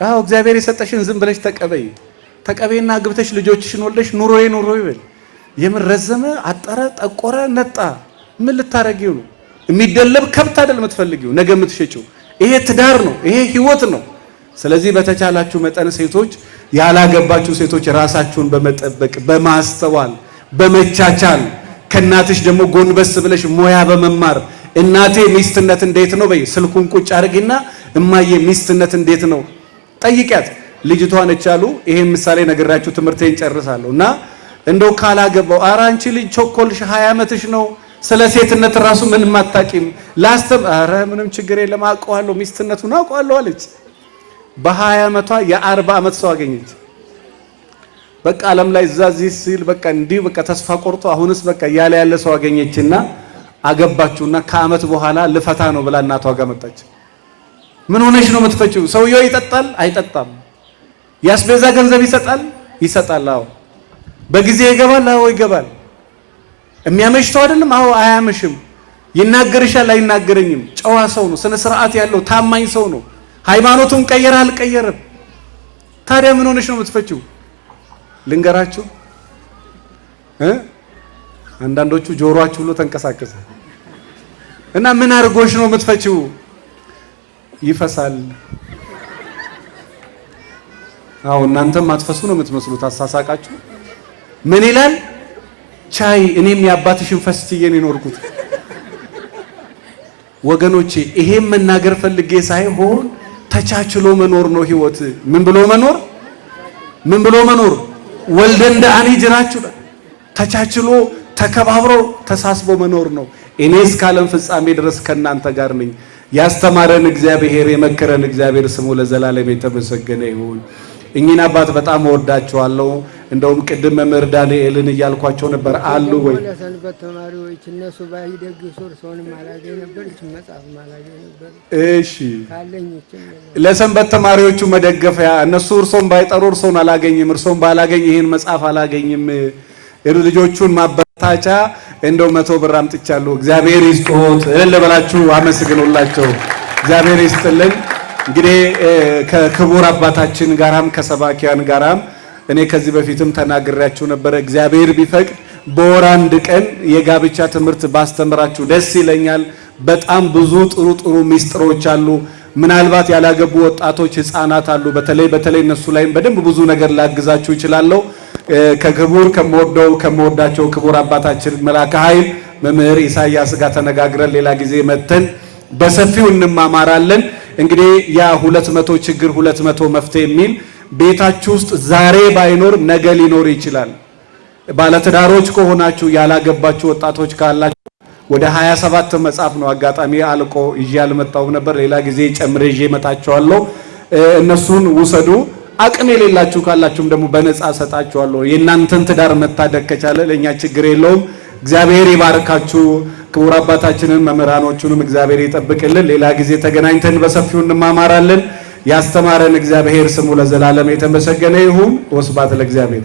አው እግዚአብሔር የሰጠሽን ዝም ብለሽ ተቀበይ። ተቀበይና ግብተሽ ልጆችሽን ወልደሽ ኑሮዬ ይበል። የምን ረዘመ፣ አጠረ፣ ጠቆረ፣ ነጣ ምን ልታረጊው ነው? የሚደለብ ከብት አይደል የምትፈልጊው ነገ የምትሸጪው። ይሄ ትዳር ነው፣ ይሄ ህይወት ነው። ስለዚህ በተቻላችሁ መጠን ሴቶች፣ ያላገባችሁ ሴቶች ራሳችሁን በመጠበቅ በማስተዋል በመቻቻል ከእናትሽ ደግሞ ጎንበስ ብለሽ ሞያ በመማር እናቴ ሚስትነት እንዴት ነው በይ። ስልኩን ቁጭ አድርጊና እማዬ ሚስትነት እንዴት ነው ጠይቂያት። ልጅቷን እቻሉ ይሄን ምሳሌ ነግራችሁ ትምህርቴን ጨርሳለሁ። እና እንደው ካላገባው ኧረ አንቺ ልጅ ቾኮልሽ 20 ዓመትሽ ነው ስለ ሴትነት ራሱ ምንም አታውቂም ኧረ ምንም ችግር የለም አውቀዋለሁ ሚስትነቱን አውቀዋለሁ አለች። በ20 ዓመቷ የ40 ዓመት ሰው አገኘች። በቃ ዓለም ላይ እዚህ ሲል በቃ እንዲህ በቃ ተስፋ ቆርጦ አሁንስ በቃ ያለ ሰው አገኘችና አገባችሁና ከዓመት በኋላ ልፈታ ነው ብላ እናቷ ጋር መጣች። ምን ሆነሽ ነው የምትፈጪው? ሰውየው ይጠጣል አይጠጣም? ያስቤዛ ገንዘብ ይሰጣል። አዎ በጊዜ ይገባል? አዎ ይገባል። የሚያመሽተው አይደለም? አዎ አያመሽም። ይናገርሻል አይናገረኝም? ጨዋ ሰው ነው፣ ስነ ስርዓት ያለው ታማኝ ሰው ነው። ሃይማኖቱን ቀየረ አልቀየረም? ታዲያ ምን ሆነሽ ነው የምትፈጪው? ልንገራችሁ አንዳንዶቹ ጆሮአችሁ ሁሉ ተንቀሳቀሰ እና ምን አርጎሽ ነው የምትፈጪው? ይፈሳል። አዎ እናንተም አትፈሱ ነው የምትመስሉት። አሳሳቃችሁ። ምን ይላል? ቻይ እኔም የአባትሽን ፈስትዬ ነው የኖርኩት። ወገኖቼ ይሄም መናገር ፈልጌ ሳይሆን ተቻችሎ መኖር ነው ህይወት። ምን ብሎ መኖር ወልደን ዳኒ ጅራችሁ ተቻችሎ ተከባብሮ ተሳስቦ መኖር ነው። እኔ እስከ ዓለም ፍጻሜ ድረስ ከእናንተ ጋር ነኝ። ያስተማረን እግዚአብሔር የመከረን እግዚአብሔር ስሙ ለዘላለም የተመሰገነ ይሁን። እኚህን አባት በጣም እወዳቸዋለሁ። እንደውም ቅድም መምህር ዳንኤልን እያልኳቸው ነበር አሉ ወይ ለሰንበት ተማሪዎች እነሱ ባይደግሱ እርሶንም አላገኝ ነበር፣ እቺ መጽሐፍ አላገኝ ነበር። እሺ ለሰንበት ተማሪዎቹ መደገፊያ እነሱ እርሶን ባይጠሩ እርሶን አላገኝም፣ እርሶን ባላገኝ ይሄን መጽሐፍ አላገኝም። ልጆቹን ማበረታቻ እንደው 100 ብር አምጥቻለሁ። እግዚአብሔር ይስጥዎት ለበላችሁ አመስግኑላቸው። እግዚአብሔር ይስጥልን። እንግዲህ ከክቡር አባታችን ጋራም ከሰባኪያን ጋራም እኔ ከዚህ በፊትም ተናግሬያችሁ ነበር። እግዚአብሔር ቢፈቅድ በወር አንድ ቀን የጋብቻ ትምህርት ባስተምራችሁ ደስ ይለኛል። በጣም ብዙ ጥሩ ሚስጥሮች አሉ። ምናልባት ያላገቡ ወጣቶች ህፃናት አሉ። በተለይ እነሱ ላይም በደንብ ብዙ ነገር ላግዛችሁ እችላለሁ። ከመወዳቸው ክቡር አባታችን መልአከ ኃይል መምህር ኢሳያስ ጋር ተነጋግረን ሌላ ጊዜ መተን በሰፊው እንማማራለን። እንግዲህ ያ 200 ችግር 200 መፍትሄ የሚል ቤታችሁ ውስጥ ዛሬ ባይኖር ነገ ሊኖር ይችላል። ባለትዳሮች ከሆናችሁ ያላገባችሁ ወጣቶች ካላችሁ ወደ 27 መጽሐፍ ነው። አጋጣሚ አልቆ ይዤ አልመጣሁም ነበር። ሌላ ጊዜ ጨምሬ ይዤ እመጣችኋለሁ። እነሱን ውሰዱ። አቅም የሌላችሁ ካላችሁም ደግሞ በነፃ ሰጣችኋለሁ። የእናንተን ትዳር መታደግ ከቻለ ለእኛ ችግር የለውም። እግዚአብሔር ይባርካችሁ። ክቡር አባታችንን መምህራኖቹንም እግዚአብሔር ይጠብቅልን። ሌላ ጊዜ ተገናኝተን በሰፊው እንማማራለን። ያስተማረን እግዚአብሔር ስሙ ለዘላለም የተመሰገነ ይሁን። ወስብሐት ለእግዚአብሔር።